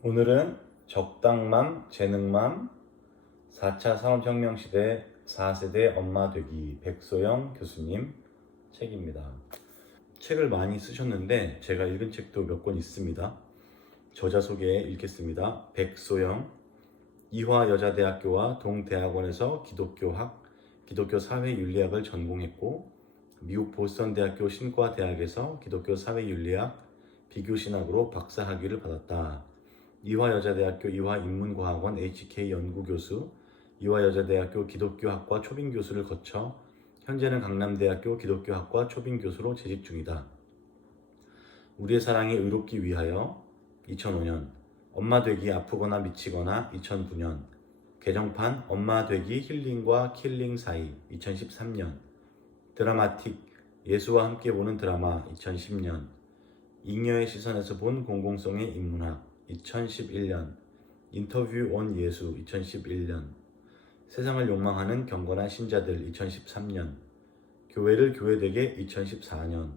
오늘은 적당맘, 재능맘, 4차 산업혁명 시대 4세대 엄마 되기 백소영 교수님 책입니다. 책을 많이 쓰셨는데 제가 읽은 책도 몇 권 있습니다. 저자 소개 읽겠습니다. 백소영, 이화여자대학교와 동대학원에서 기독교 사회윤리학을 전공했고 미국 보스턴대학교 신과대학에서 기독교 사회윤리학 비교신학으로 박사학위를 받았다. 이화여자대학교 이화인문과학원 HK 연구교수, 이화여자대학교 기독교학과 초빙교수를 거쳐 현재는 강남대학교 기독교학과 초빙교수로 재직 중이다. 우리의 사랑이 의롭기 위하여 2005년, 엄마 되기 아프거나 미치거나 2009년, 개정판 엄마 되기 힐링과 킬링 사이 2013년, 드라마틱 예수와 함께 보는 드라마 2010년, 잉여의 시선에서 본 공공성의 인문학 2011년, 인터뷰 온 예수 2011년, 세상을 욕망하는 경건한 신자들 2013년, 교회를 교회되게 2014년,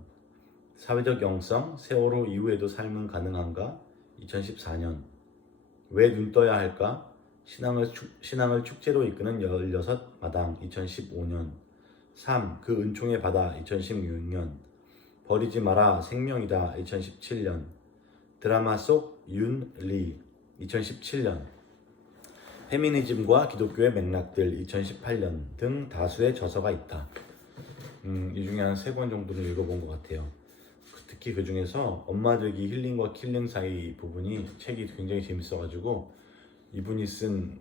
사회적 영성, 세월호 이후에도 삶은 가능한가 2014년, 왜 눈 떠야 할까? 신앙을 축제로 이끄는 16마당 2015년, 삶, 그 은총의 바다 2016년, 버리지 마라 생명이다 2017년, 드라마 속 윤리 2017년, 페미니즘과 기독교의 맥락들 2018년 등 다수의 저서가 있다. 이 중에 한 3권 정도를 읽어본 것 같아요. 특히 그 중에서 엄마 되기 힐링과 킬링 사이 부분이 책이 굉장히 재밌어가지고 이분이 쓴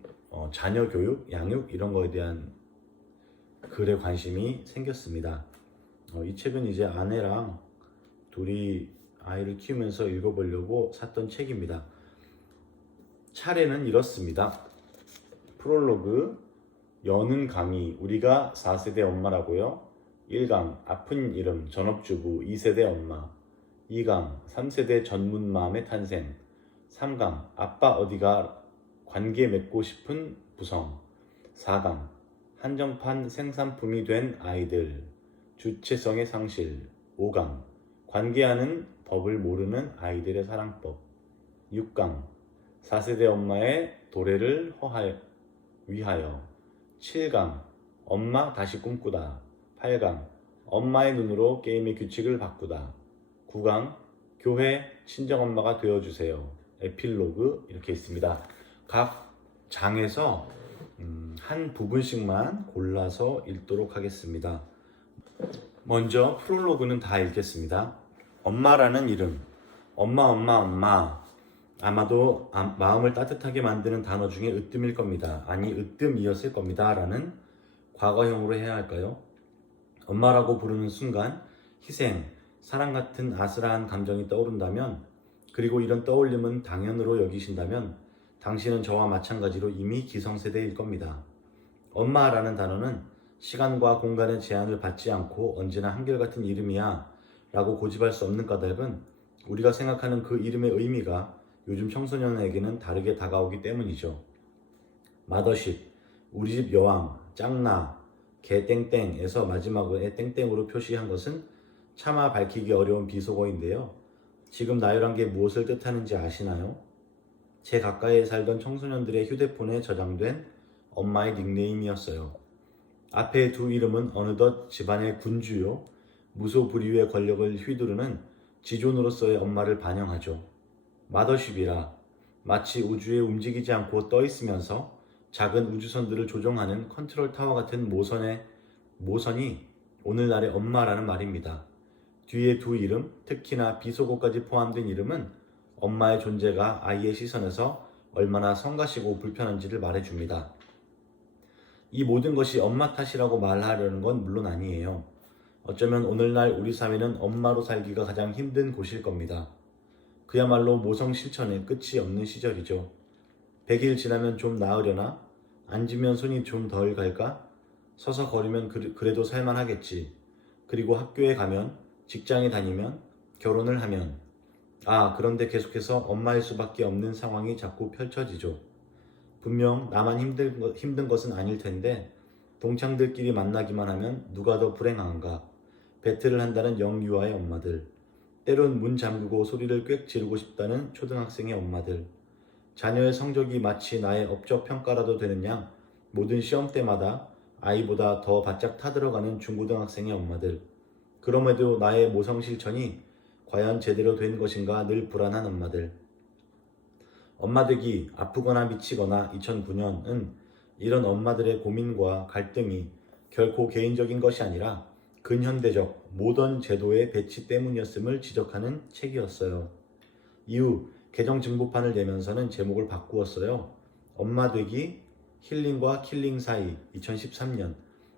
자녀 교육, 양육 이런 거에 대한 글에 관심이 생겼습니다. 이 책은 이제 아내랑 둘이 아이를 키우면서 읽어보려고 샀던 책입니다. 차례는 이렇습니다. 프롤로그, 여는 강의, 우리가 4세대 엄마라고요. 1강, 아픈 이름, 전업주부, 2세대 엄마. 2강, 3세대 전문맘의 탄생. 3강, 아빠 어디가 관계 맺고 싶은 부성. 4강, 한정판 생산품이 된 아이들, 주체성의 상실. 5강, 관계하는 법을 모르는 아이들의 사랑법. 6강, 4세대 엄마의 도래를 위하여. 7강, 엄마 다시 꿈꾸다. 8강, 엄마의 눈으로 게임의 규칙을 바꾸다. 9강, 교회 친정엄마가 되어주세요. 에필로그 이렇게 있습니다. 각 장에서 한 부분씩만 골라서 읽도록 하겠습니다. 먼저 프롤로그는 다 읽겠습니다. 엄마라는 이름, 엄마. 아마도 마음을 따뜻하게 만드는 단어 중에 으뜸일 겁니다. 아니 으뜸이었을 겁니다. 라는 과거형으로 해야 할까요? 엄마라고 부르는 순간 희생, 사랑 같은 아슬한 감정이 떠오른다면, 그리고 이런 떠올림은 당연으로 여기신다면 당신은 저와 마찬가지로 이미 기성세대일 겁니다. 엄마라는 단어는 시간과 공간의 제한을 받지 않고 언제나 한결같은 이름이야 라고 고집할 수 없는 까닭은 우리가 생각하는 그 이름의 의미가 요즘 청소년에게는 다르게 다가오기 때문이죠. 마더십, 우리 집 여왕, 짱나, 개 땡땡에서 마지막에 땡땡으로 표시한 것은 차마 밝히기 어려운 비속어인데요. 지금 나열한 게 무엇을 뜻하는지 아시나요? 제 가까이에 살던 청소년들의 휴대폰에 저장된 엄마의 닉네임이었어요. 앞에 두 이름은 어느덧 집안의 군주요, 무소불위의 권력을 휘두르는 지존으로서의 엄마를 반영하죠. 마더십이라 마치 우주에 움직이지 않고 떠 있으면서 작은 우주선들을 조종하는 컨트롤 타워 같은 모선이 오늘날의 엄마라는 말입니다. 뒤에 두 이름, 특히나 비속어까지 포함된 이름은 엄마의 존재가 아이의 시선에서 얼마나 성가시고 불편한지를 말해줍니다. 이 모든 것이 엄마 탓이라고 말하려는 건 물론 아니에요. 어쩌면 오늘날 우리 사회는 엄마로 살기가 가장 힘든 곳일 겁니다. 그야말로 모성 실천의 끝이 없는 시절이죠. 100일 지나면 좀 나으려나? 앉으면 손이 좀 덜 갈까? 서서 걸으면 그래도 살만하겠지. 그리고 학교에 가면, 직장에 다니면, 결혼을 하면. 그런데 계속해서 엄마일 수밖에 없는 상황이 자꾸 펼쳐지죠. 분명 나만 힘든 것은 아닐 텐데 동창들끼리 만나기만 하면 누가 더 불행한가? 배틀을 한다는 영유아의 엄마들, 때론 문 잠그고 소리를 꽥 지르고 싶다는 초등학생의 엄마들, 자녀의 성적이 마치 나의 업적 평가라도 되는 양 모든 시험 때마다 아이보다 더 바짝 타들어가는 중고등학생의 엄마들. 그럼에도 나의 모성 실천이 과연 제대로 된 것인가 늘 불안한 엄마들. 엄마 되기 아프거나 미치거나 2009년은 이런 엄마들의 고민과 갈등이 결코 개인적인 것이 아니라 근현대적 모던 제도의 배치 때문이었음을 지적하는 책이었어요. 이후 개정 증보판을 내면서는 제목을 바꾸었어요. 엄마 되기 힐링과 킬링 사이 2013년.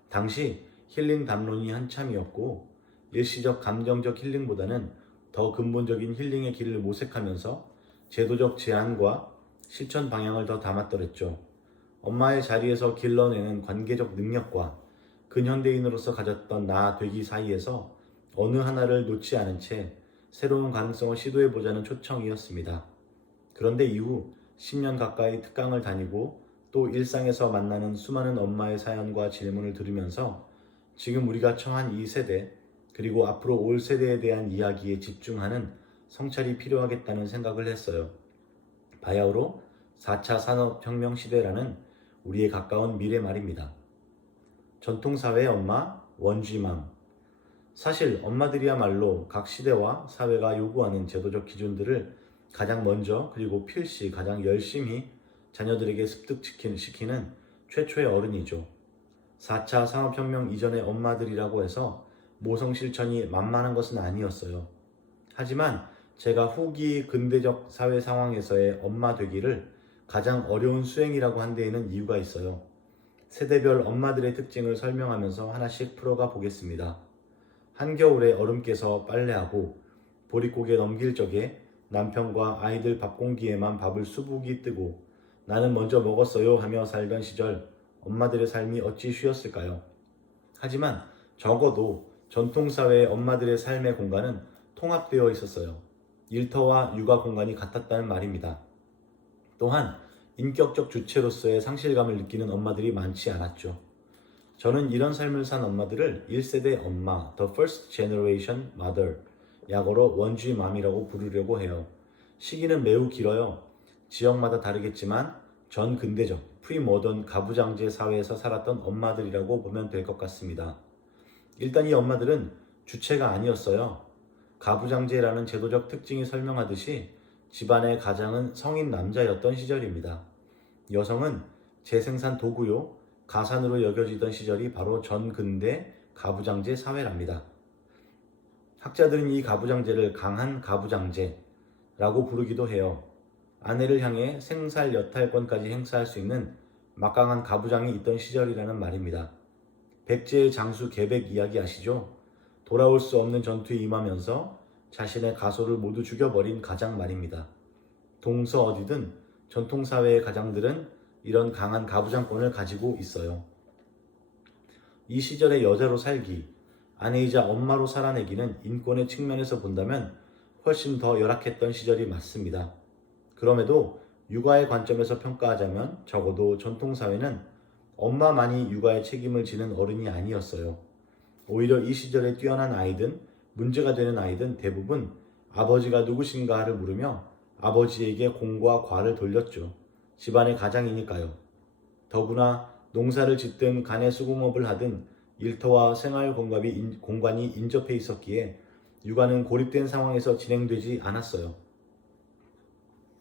당시 힐링 담론이 한참이었고 일시적 감정적 힐링보다는 더 근본적인 힐링의 길을 모색하면서 제도적 제안과 실천 방향을 더 담았더랬죠. 엄마의 자리에서 길러내는 관계적 능력과 근현대인으로서 가졌던 나 되기 사이에서 어느 하나를 놓지 않은 채 새로운 가능성을 시도해보자는 초청이었습니다. 그런데 이후 10년 가까이 특강을 다니고 또 일상에서 만나는 수많은 엄마의 사연과 질문을 들으면서 지금 우리가 처한 이 세대 그리고 앞으로 올 세대에 대한 이야기에 집중하는 성찰이 필요하겠다는 생각을 했어요. 바야흐로 4차 산업혁명 시대라는 우리의 가까운 미래 말입니다. 전통사회의 엄마, 원쥐맘. 사실 엄마들이야말로 각 시대와 사회가 요구하는 제도적 기준들을 가장 먼저 그리고 필시 가장 열심히 자녀들에게 습득시키는 최초의 어른이죠. 4차 산업혁명 이전의 엄마들이라고 해서 모성 실천이 만만한 것은 아니었어요. 하지만 제가 후기 근대적 사회 상황에서의 엄마 되기를 가장 어려운 수행이라고 한 데에는 이유가 있어요. 세대별 엄마들의 특징을 설명하면서 하나씩 풀어가 보겠습니다. 한겨울에 얼음께서 빨래하고 보릿고개 넘길 적에 남편과 아이들 밥 공기에만 밥을 수북이 뜨고 나는 먼저 먹었어요 하며 살던 시절 엄마들의 삶이 어찌 쉬웠을까요? 하지만 적어도 전통사회의 엄마들의 삶의 공간은 통합되어 있었어요. 일터와 육아 공간이 같았다는 말입니다. 또한 인격적 주체로서의 상실감을 느끼는 엄마들이 많지 않았죠. 저는 이런 삶을 산 엄마들을 1세대 엄마, The First Generation Mother, 약어로 원쥐맘이라고 부르려고 해요. 시기는 매우 길어요. 지역마다 다르겠지만 전 근대적, 프리모던 가부장제 사회에서 살았던 엄마들이라고 보면 될 것 같습니다. 일단 이 엄마들은 주체가 아니었어요. 가부장제라는 제도적 특징이 설명하듯이 집안의 가장은 성인 남자였던 시절입니다. 여성은 재생산 도구요, 가산으로 여겨지던 시절이 바로 전근대 가부장제 사회랍니다. 학자들은 이 가부장제를 강한 가부장제라고 부르기도 해요. 아내를 향해 생살 여탈권까지 행사할 수 있는 막강한 가부장이 있던 시절이라는 말입니다. 백제의 장수 계백 이야기 아시죠? 돌아올 수 없는 전투에 임하면서 자신의 가소를 모두 죽여버린 가장 말입니다. 동서 어디든 전통사회의 가장들은 이런 강한 가부장권을 가지고 있어요. 이 시절의 여자로 살기, 아내이자 엄마로 살아내기는 인권의 측면에서 본다면 훨씬 더 열악했던 시절이 맞습니다. 그럼에도 육아의 관점에서 평가하자면 적어도 전통사회는 엄마만이 육아의 책임을 지는 어른이 아니었어요. 오히려 이 시절에 뛰어난 아이든 문제가 되는 아이든 대부분 아버지가 누구신가를 물으며 아버지에게 공과 과를 돌렸죠. 집안의 가장이니까요. 더구나 농사를 짓든 간의 수공업을 하든 일터와 생활 공간이 인접해 있었기에 육아는 고립된 상황에서 진행되지 않았어요.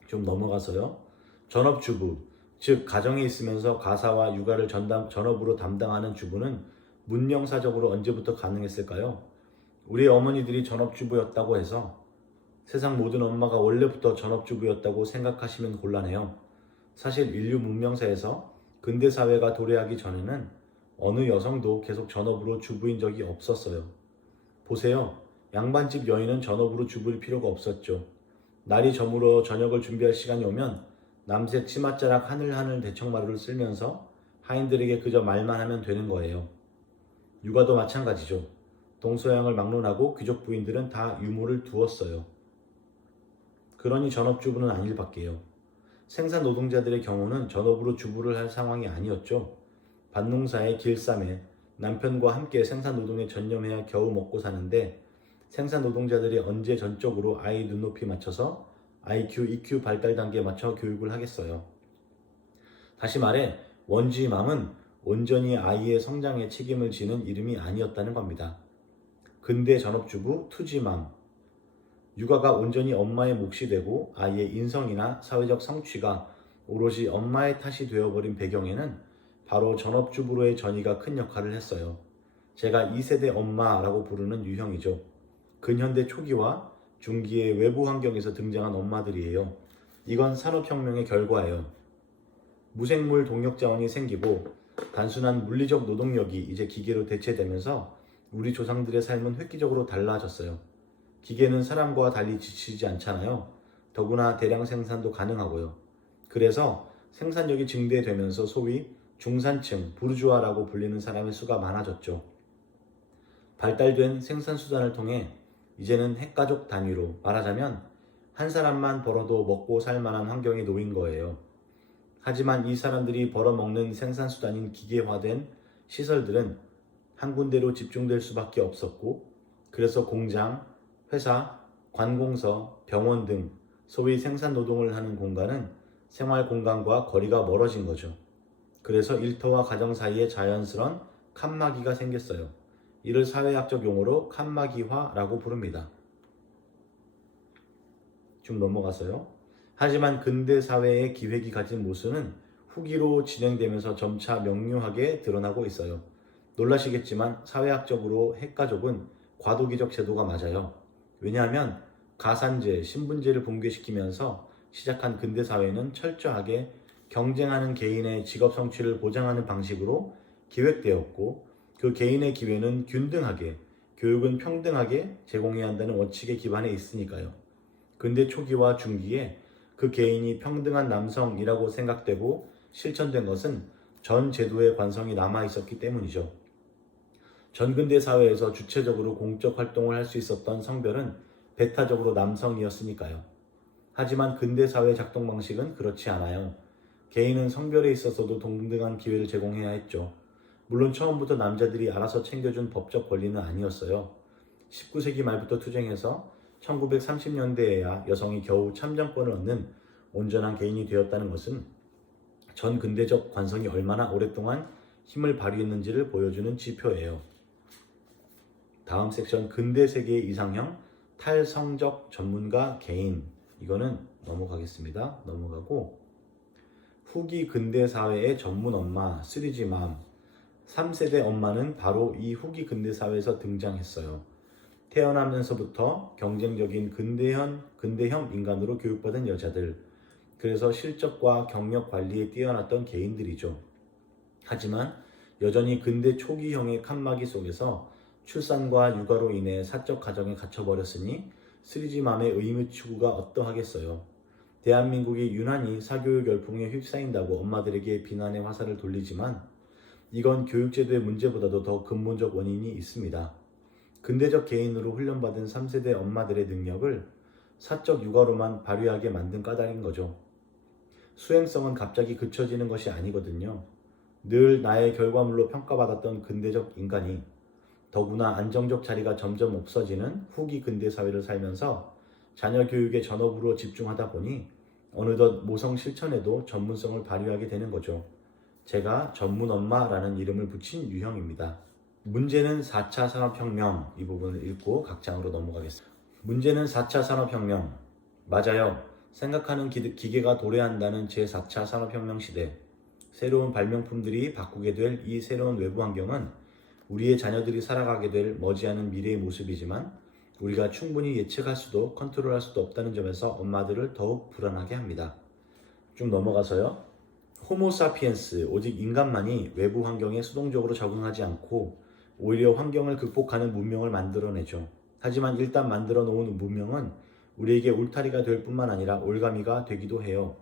좀 넘어가서요. 전업주부, 즉 가정에 있으면서 가사와 육아를 전업으로 담당하는 주부는 문명사적으로 언제부터 가능했을까요? 우리 어머니들이 전업주부였다고 해서 세상 모든 엄마가 원래부터 전업주부였다고 생각하시면 곤란해요. 사실 인류 문명사에서 근대사회가 도래하기 전에는 어느 여성도 계속 전업으로 주부인 적이 없었어요. 보세요. 양반집 여인은 전업으로 주부일 필요가 없었죠. 날이 저물어 저녁을 준비할 시간이 오면 남색 치맛자락 하늘하늘 대청마루를 쓸면서 하인들에게 그저 말만 하면 되는 거예요. 육아도 마찬가지죠. 동서양을 막론하고 귀족 부인들은 다 유모를 두었어요. 그러니 전업주부는 아닐 밖에요. 생산 노동자들의 경우는 전업으로 주부를 할 상황이 아니었죠. 밭농사의 길쌈에 남편과 함께 생산 노동에 전념해야 겨우 먹고 사는데 생산 노동자들이 언제 전적으로 아이 눈높이 맞춰서 IQ, EQ 발달 단계에 맞춰 교육을 하겠어요. 다시 말해 원지맘은 온전히 아이의 성장에 책임을 지는 이름이 아니었다는 겁니다. 근대 전업주부 투지맘, 육아가 온전히 엄마의 몫이 되고 아이의 인성이나 사회적 성취가 오롯이 엄마의 탓이 되어버린 배경에는 바로 전업주부로의 전이가 큰 역할을 했어요. 제가 2세대 엄마라고 부르는 유형이죠. 근현대 초기와 중기의 외부 환경에서 등장한 엄마들이에요. 이건 산업혁명의 결과예요. 무생물 동력 자원이 생기고 단순한 물리적 노동력이 이제 기계로 대체되면서 우리 조상들의 삶은 획기적으로 달라졌어요. 기계는 사람과 달리 지치지 않잖아요. 더구나 대량 생산도 가능하고요. 그래서 생산력이 증대되면서 소위 중산층, 부르주아라고 불리는 사람의 수가 많아졌죠. 발달된 생산수단을 통해 이제는 핵가족 단위로 말하자면 한 사람만 벌어도 먹고 살 만한 환경에 놓인 거예요. 하지만 이 사람들이 벌어먹는 생산수단인 기계화된 시설들은 한 군데로 집중될 수밖에 없었고, 그래서 공장, 회사, 관공서, 병원 등 소위 생산노동을 하는 공간은 생활 공간과 거리가 멀어진 거죠. 그래서 일터와 가정 사이에 자연스런 칸막이가 생겼어요. 이를 사회학적 용어로 칸막이화라고 부릅니다. 쭉 넘어가서요. 하지만 근대 사회의 기획이 가진 모순은 후기로 진행되면서 점차 명료하게 드러나고 있어요. 놀라시겠지만 사회학적으로 핵가족은 과도기적 제도가 맞아요. 왜냐하면 가산제, 신분제를 붕괴시키면서 시작한 근대 사회는 철저하게 경쟁하는 개인의 직업 성취를 보장하는 방식으로 기획되었고, 그 개인의 기회는 균등하게, 교육은 평등하게 제공해야 한다는 원칙에 기반해 있으니까요. 근대 초기와 중기에 그 개인이 평등한 남성이라고 생각되고 실천된 것은 전 제도의 관성이 남아 있었기 때문이죠. 전근대 사회에서 주체적으로 공적 활동을 할 수 있었던 성별은 배타적으로 남성이었으니까요. 하지만 근대 사회 작동 방식은 그렇지 않아요. 개인은 성별에 있어서도 동등한 기회를 제공해야 했죠. 물론 처음부터 남자들이 알아서 챙겨준 법적 권리는 아니었어요. 19세기 말부터 투쟁해서 1930년대에야 여성이 겨우 참정권을 얻는 온전한 개인이 되었다는 것은 전 근대적 관성이 얼마나 오랫동안 힘을 발휘했는지를 보여주는 지표예요. 다음 섹션 근대 세계의 이상형 탈성적 전문가 개인, 이거는 넘어가겠습니다. 넘어가고 후기 근대 사회의 전문 엄마 3G맘 3세대 엄마는 바로 이 후기 근대 사회에서 등장했어요. 태어나면서부터 경쟁적인 근대형 인간으로 교육받은 여자들, 그래서 실적과 경력 관리에 뛰어났던 개인들이죠. 하지만 여전히 근대 초기형의 칸막이 속에서 출산과 육아로 인해 사적 가정에 갇혀버렸으니 3G맘의 의무 추구가 어떠하겠어요. 대한민국이 유난히 사교육 열풍에 휩싸인다고 엄마들에게 비난의 화살을 돌리지만 이건 교육제도의 문제보다도 더 근본적 원인이 있습니다. 근대적 개인으로 훈련받은 3세대 엄마들의 능력을 사적 육아로만 발휘하게 만든 까닭인 거죠. 수행성은 갑자기 그쳐지는 것이 아니거든요. 늘 나의 결과물로 평가받았던 근대적 인간이 더구나 안정적 자리가 점점 없어지는 후기 근대 사회를 살면서 자녀 교육에 전업으로 집중하다 보니 어느덧 모성 실천에도 전문성을 발휘하게 되는 거죠. 제가 전문 엄마라는 이름을 붙인 유형입니다. 문제는 4차 산업혁명, 이 부분을 읽고 각 장으로 넘어가겠습니다. 문제는 4차 산업혁명. 맞아요. 생각하는 기계가 도래한다는 제4차 산업혁명 시대. 새로운 발명품들이 바꾸게 될 이 새로운 외부 환경은 우리의 자녀들이 살아가게 될 머지않은 미래의 모습이지만 우리가 충분히 예측할 수도 컨트롤할 수도 없다는 점에서 엄마들을 더욱 불안하게 합니다. 쭉 넘어가서요. 호모사피엔스, 오직 인간만이 외부 환경에 수동적으로 적응하지 않고 오히려 환경을 극복하는 문명을 만들어내죠. 하지만 일단 만들어 놓은 문명은 우리에게 울타리가 될 뿐만 아니라 올가미가 되기도 해요.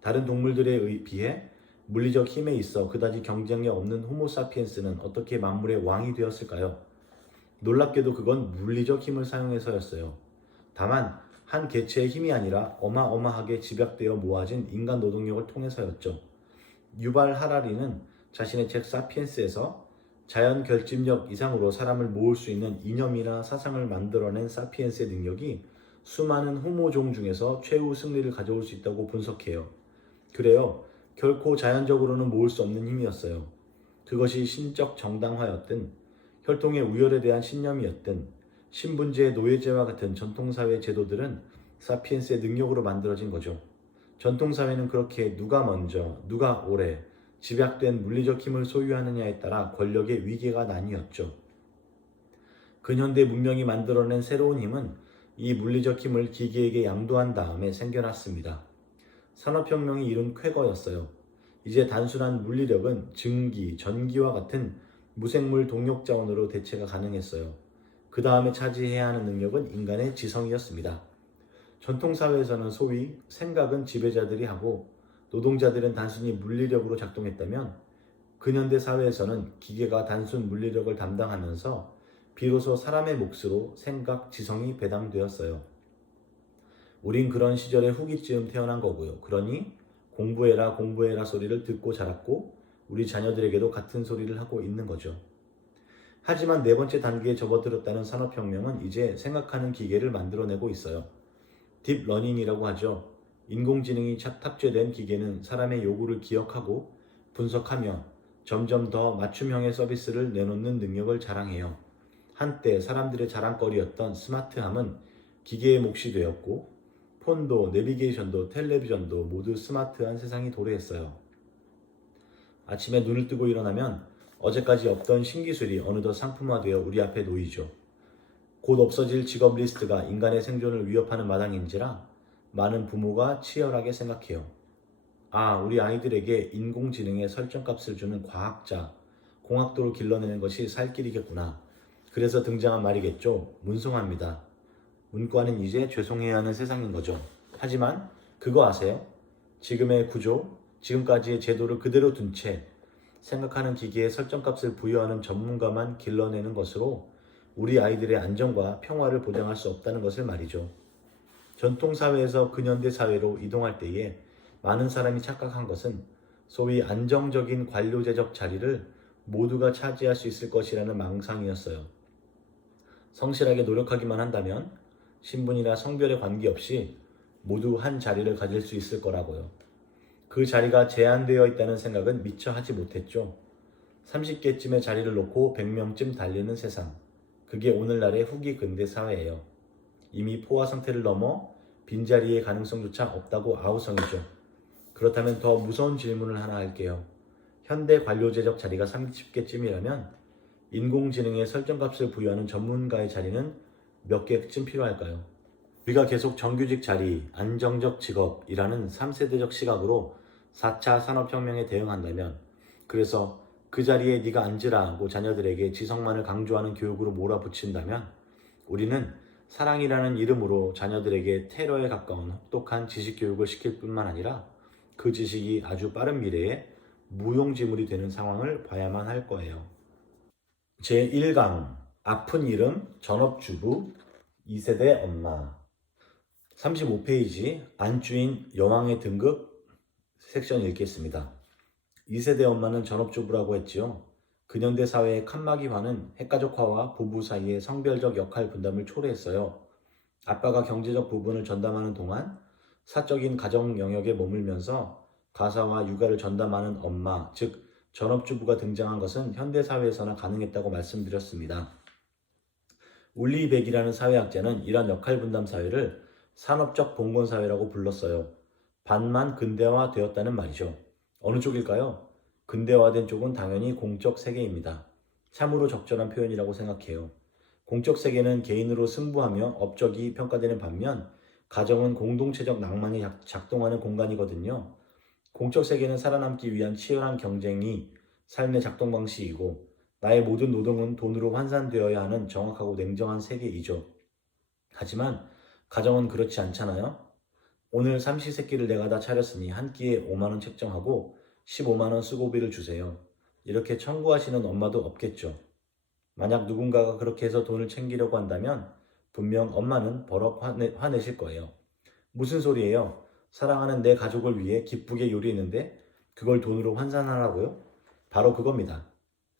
다른 동물들에 비해 물리적 힘에 있어 그다지 경쟁력 없는 호모사피엔스는 어떻게 만물의 왕이 되었을까요? 놀랍게도 그건 물리적 힘을 사용해서였어요. 다만 한 개체의 힘이 아니라 어마어마하게 집약되어 모아진 인간 노동력을 통해서였죠. 유발 하라리는 자신의 책 사피엔스에서 자연 결집력 이상으로 사람을 모을 수 있는 이념이나 사상을 만들어낸 사피엔스의 능력이 수많은 후모종 중에서 최후 승리를 가져올 수 있다고 분석해요. 그래요. 결코 자연적으로는 모을 수 없는 힘이었어요. 그것이 신적 정당화였든 혈통의 우열에 대한 신념이었든 신분제, 노예제와 같은 전통사회 제도들은 사피엔스의 능력으로 만들어진 거죠. 전통사회는 그렇게 누가 먼저, 누가 오래 집약된 물리적 힘을 소유하느냐에 따라 권력의 위계가 나뉘었죠. 근현대 문명이 만들어낸 새로운 힘은 이 물리적 힘을 기계에게 양도한 다음에 생겨났습니다. 산업혁명이 이룬 쾌거였어요. 이제 단순한 물리력은 증기, 전기와 같은 무생물 동력 자원으로 대체가 가능했어요. 그 다음에 차지해야 하는 능력은 인간의 지성이었습니다. 전통사회에서는 소위 생각은 지배자들이 하고 노동자들은 단순히 물리력으로 작동했다면 근현대 사회에서는 기계가 단순 물리력을 담당하면서 비로소 사람의 몫으로 생각, 지성이 배당되었어요. 우린 그런 시절의 후기쯤 태어난 거고요. 그러니 공부해라 공부해라 소리를 듣고 자랐고 우리 자녀들에게도 같은 소리를 하고 있는 거죠. 하지만 네 번째 단계에 접어들었다는 산업혁명은 이제 생각하는 기계를 만들어내고 있어요. 딥러닝이라고 하죠. 인공지능이 탑재된 기계는 사람의 요구를 기억하고 분석하며 점점 더 맞춤형의 서비스를 내놓는 능력을 자랑해요. 한때 사람들의 자랑거리였던 스마트함은 기계의 몫이 되었고 폰도 내비게이션도 텔레비전도 모두 스마트한 세상이 도래했어요. 아침에 눈을 뜨고 일어나면 어제까지 없던 신기술이 어느덧 상품화되어 우리 앞에 놓이죠. 곧 없어질 직업 리스트가 인간의 생존을 위협하는 마당인지라 많은 부모가 치열하게 생각해요. 아, 우리 아이들에게 인공지능의 설정값을 주는 과학자, 공학도를 길러내는 것이 살 길이겠구나. 그래서 등장한 말이겠죠. 문송합니다. 문과는 이제 죄송해야 하는 세상인 거죠. 하지만 그거 아세요? 지금의 구조, 지금까지의 제도를 그대로 둔 채 생각하는 기계에 설정값을 부여하는 전문가만 길러내는 것으로 우리 아이들의 안정과 평화를 보장할 수 없다는 것을 말이죠. 전통사회에서 근현대 사회로 이동할 때에 많은 사람이 착각한 것은 소위 안정적인 관료제적 자리를 모두가 차지할 수 있을 것이라는 망상이었어요. 성실하게 노력하기만 한다면 신분이나 성별에 관계없이 모두 한 자리를 가질 수 있을 거라고요. 그 자리가 제한되어 있다는 생각은 미처 하지 못했죠. 30개쯤의 자리를 놓고 100명쯤 달리는 세상. 그게 오늘날의 후기 근대 사회예요. 이미 포화 상태를 넘어 빈자리의 가능성조차 없다고 아우성이죠. 그렇다면 더 무서운 질문을 하나 할게요. 현대 관료제적 자리가 30개쯤이라면 인공지능의 설정값을 부여하는 전문가의 자리는 몇 개쯤 필요할까요? 우리가 계속 정규직 자리, 안정적 직업이라는 3세대적 시각으로 4차 산업혁명에 대응한다면, 그래서 그 자리에 네가 앉으라고 자녀들에게 지성만을 강조하는 교육으로 몰아붙인다면 우리는 사랑이라는 이름으로 자녀들에게 테러에 가까운 혹독한 지식교육을 시킬 뿐만 아니라 그 지식이 아주 빠른 미래에 무용지물이 되는 상황을 봐야만 할 거예요. 제1강 아픈 이름 전업주부 2세대 엄마 35페이지 안주인 여왕의 등급 섹션 읽겠습니다. 2세대 엄마는 전업주부라고 했지요. 근현대 사회의 칸막이화는 핵가족화와 부부 사이의 성별적 역할 분담을 초래했어요. 아빠가 경제적 부분을 전담하는 동안 사적인 가정 영역에 머물면서 가사와 육아를 전담하는 엄마, 즉 전업주부가 등장한 것은 현대 사회에서나 가능했다고 말씀드렸습니다. 울리백이라는 사회학자는 이런 역할 분담 사회를 산업적 봉건 사회라고 불렀어요. 반만 근대화 되었다는 말이죠. 어느 쪽일까요? 근대화된 쪽은 당연히 공적 세계입니다. 참으로 적절한 표현이라고 생각해요. 공적 세계는 개인으로 승부하며 업적이 평가되는 반면 가정은 공동체적 낭만이 작동하는 공간이거든요. 공적 세계는 살아남기 위한 치열한 경쟁이 삶의 작동 방식이고 나의 모든 노동은 돈으로 환산되어야 하는 정확하고 냉정한 세계이죠. 하지만 가정은 그렇지 않잖아요. 오늘 삼시세끼를 내가 다 차렸으니 한 끼에 5만원 책정하고 15만원 수고비를 주세요. 이렇게 청구하시는 엄마도 없겠죠. 만약 누군가가 그렇게 해서 돈을 챙기려고 한다면 분명 엄마는 버럭 화내실 거예요. 무슨 소리예요? 사랑하는 내 가족을 위해 기쁘게 요리했는데 그걸 돈으로 환산하라고요? 바로 그겁니다.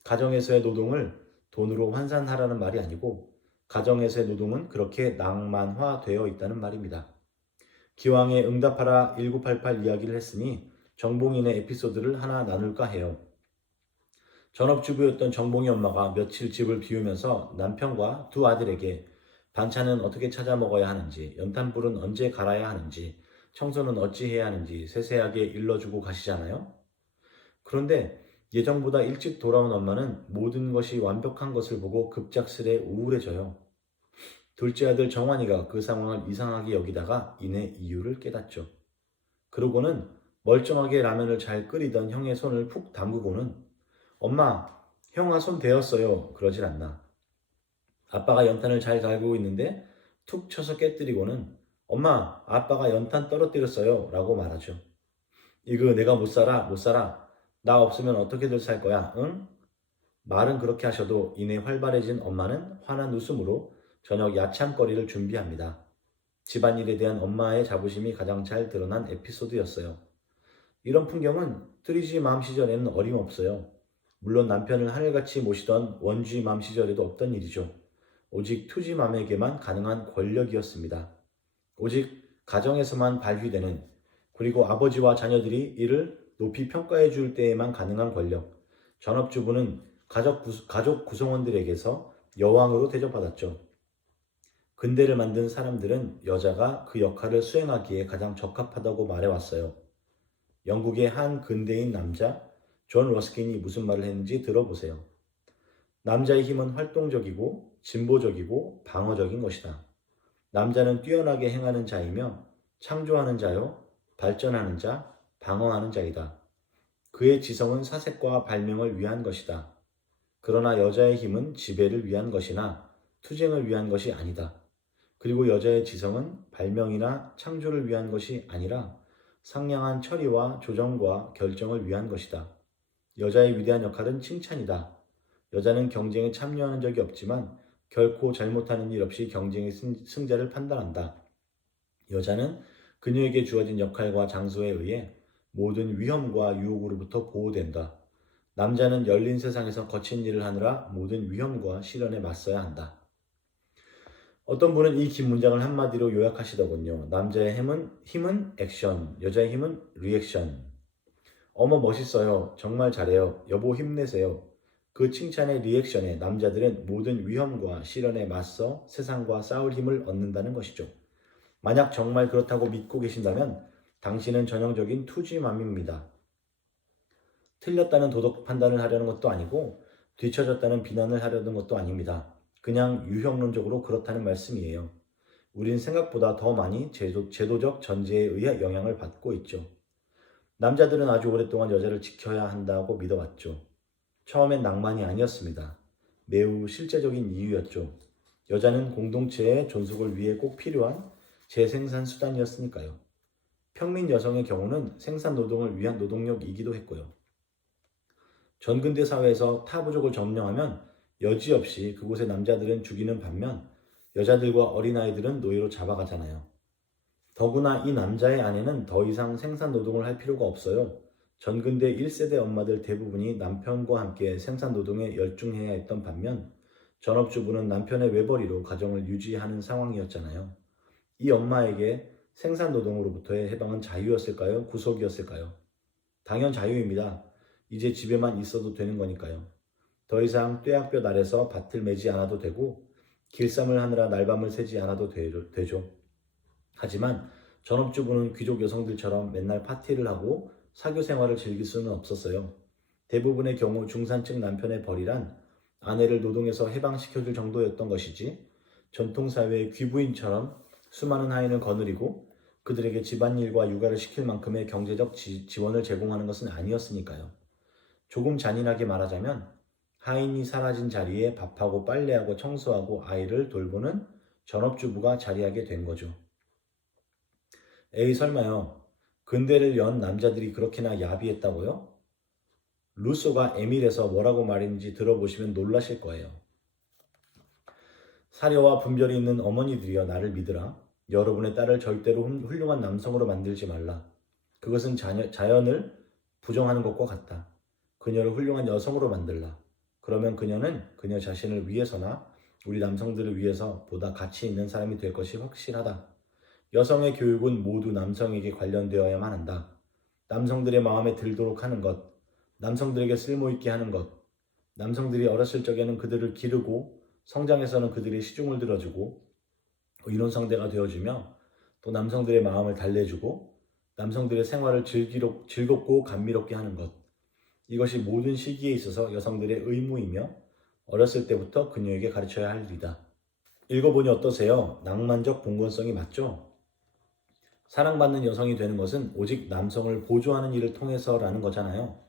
가정에서의 노동을 돈으로 환산하라는 말이 아니고 가정에서의 노동은 그렇게 낭만화되어 있다는 말입니다. 기왕에 응답하라 1988 이야기를 했으니 정봉인의 에피소드를 하나 나눌까 해요. 전업주부였던 정봉이 엄마가 며칠 집을 비우면서 남편과 두 아들에게 반찬은 어떻게 찾아 먹어야 하는지, 연탄불은 언제 갈아야 하는지, 청소는 어찌 해야 하는지 세세하게 일러주고 가시잖아요. 그런데 예정보다 일찍 돌아온 엄마는 모든 것이 완벽한 것을 보고 급작스레 우울해져요. 둘째 아들 정환이가 그 상황을 이상하게 여기다가 이내 이유를 깨닫죠. 그러고는 멀쩡하게 라면을 잘 끓이던 형의 손을 푹 담그고는 엄마, 형아 손 대었어요. 그러질 않나. 아빠가 연탄을 잘 갈고 있는데 툭 쳐서 깨뜨리고는 엄마, 아빠가 연탄 떨어뜨렸어요. 라고 말하죠. 이거 내가 못 살아, 못 살아. 나 없으면 어떻게들 살 거야, 응? 말은 그렇게 하셔도 이내 활발해진 엄마는 환한 웃음으로 저녁 야참거리를 준비합니다. 집안일에 대한 엄마의 자부심이 가장 잘 드러난 에피소드였어요. 이런 풍경은 트리지 맘 시절에는 어림없어요. 물론 남편을 하늘같이 모시던 원쥐 맘 시절에도 없던 일이죠. 오직 투지 맘에게만 가능한 권력이었습니다. 오직 가정에서만 발휘되는, 그리고 아버지와 자녀들이 이를 높이 평가해 줄 때에만 가능한 권력. 전업주부는 가족 구성원들에게서 여왕으로 대접받았죠. 근대를 만든 사람들은 여자가 그 역할을 수행하기에 가장 적합하다고 말해왔어요. 영국의 한 근대인 남자 존 러스킨이 무슨 말을 했는지 들어보세요. 남자의 힘은 활동적이고 진보적이고 방어적인 것이다. 남자는 뛰어나게 행하는 자이며 창조하는 자요, 발전하는 자, 방어하는 자이다. 그의 지성은 사색과 발명을 위한 것이다. 그러나 여자의 힘은 지배를 위한 것이나 투쟁을 위한 것이 아니다. 그리고 여자의 지성은 발명이나 창조를 위한 것이 아니라 상냥한 처리와 조정과 결정을 위한 것이다. 여자의 위대한 역할은 칭찬이다. 여자는 경쟁에 참여하는 적이 없지만 결코 잘못하는 일 없이 경쟁의 승자를 판단한다. 여자는 그녀에게 주어진 역할과 장소에 의해 모든 위험과 유혹으로부터 보호된다. 남자는 열린 세상에서 거친 일을 하느라 모든 위험과 시련에 맞서야 한다. 어떤 분은 이 긴 문장을 한마디로 요약하시더군요. 남자의 힘은 액션, 여자의 힘은 리액션. 어머 멋있어요. 정말 잘해요. 여보 힘내세요. 그 칭찬의 리액션에 남자들은 모든 위험과 시련에 맞서 세상과 싸울 힘을 얻는다는 것이죠. 만약 정말 그렇다고 믿고 계신다면 당신은 전형적인 투지맘입니다. 틀렸다는 도덕 판단을 하려는 것도 아니고 뒤처졌다는 비난을 하려는 것도 아닙니다. 그냥 유형론적으로 그렇다는 말씀이에요. 우린 생각보다 더 많이 제도적 전제에 의해 영향을 받고 있죠. 남자들은 아주 오랫동안 여자를 지켜야 한다고 믿어왔죠. 처음엔 낭만이 아니었습니다. 매우 실제적인 이유였죠. 여자는 공동체의 존속을 위해 꼭 필요한 재생산 수단이었으니까요. 평민 여성의 경우는 생산 노동을 위한 노동력이기도 했고요. 전근대 사회에서 타부족을 점령하면 여지없이 그곳의 남자들은 죽이는 반면 여자들과 어린아이들은 노예로 잡아가잖아요. 더구나 이 남자의 아내는 더 이상 생산 노동을 할 필요가 없어요. 전근대 1세대 엄마들 대부분이 남편과 함께 생산 노동에 열중해야 했던 반면 전업주부는 남편의 외벌이로 가정을 유지하는 상황이었잖아요. 이 엄마에게 생산 노동으로부터의 해방은 자유였을까요? 구속이었을까요? 당연 자유입니다. 이제 집에만 있어도 되는 거니까요. 더 이상 뙤약볕 아래서 밭을 매지 않아도 되고 길쌈을 하느라 날밤을 새지 않아도 되죠. 하지만 전업주부는 귀족 여성들처럼 맨날 파티를 하고 사교 생활을 즐길 수는 없었어요. 대부분의 경우 중산층 남편의 벌이란 아내를 노동에서 해방시켜줄 정도였던 것이지 전통사회의 귀부인처럼 수많은 하인을 거느리고 그들에게 집안일과 육아를 시킬 만큼의 경제적 지원을 제공하는 것은 아니었으니까요. 조금 잔인하게 말하자면 하인이 사라진 자리에 밥하고 빨래하고 청소하고 아이를 돌보는 전업주부가 자리하게 된 거죠. 에이 설마요. 근대를 연 남자들이 그렇게나 야비했다고요? 루소가 에밀에서 뭐라고 말했는지 들어보시면 놀라실 거예요. 사려와 분별이 있는 어머니들이여 나를 믿으라. 여러분의 딸을 절대로 훌륭한 남성으로 만들지 말라. 그것은 자연을 부정하는 것과 같다. 그녀를 훌륭한 여성으로 만들라. 그러면 그녀는 그녀 자신을 위해서나 우리 남성들을 위해서 보다 가치 있는 사람이 될 것이 확실하다. 여성의 교육은 모두 남성에게 관련되어야만 한다. 남성들의 마음에 들도록 하는 것, 남성들에게 쓸모있게 하는 것, 남성들이 어렸을 적에는 그들을 기르고 성장해서는 그들의 시중을 들어주고 의논 상대가 되어주며 또 남성들의 마음을 달래주고 남성들의 생활을 즐겁고 감미롭게 하는 것. 이것이 모든 시기에 있어서 여성들의 의무이며 어렸을 때부터 그녀에게 가르쳐야 할 일이다. 읽어보니 어떠세요? 낭만적 봉건성이 맞죠? 사랑받는 여성이 되는 것은 오직 남성을 보조하는 일을 통해서라는 거잖아요.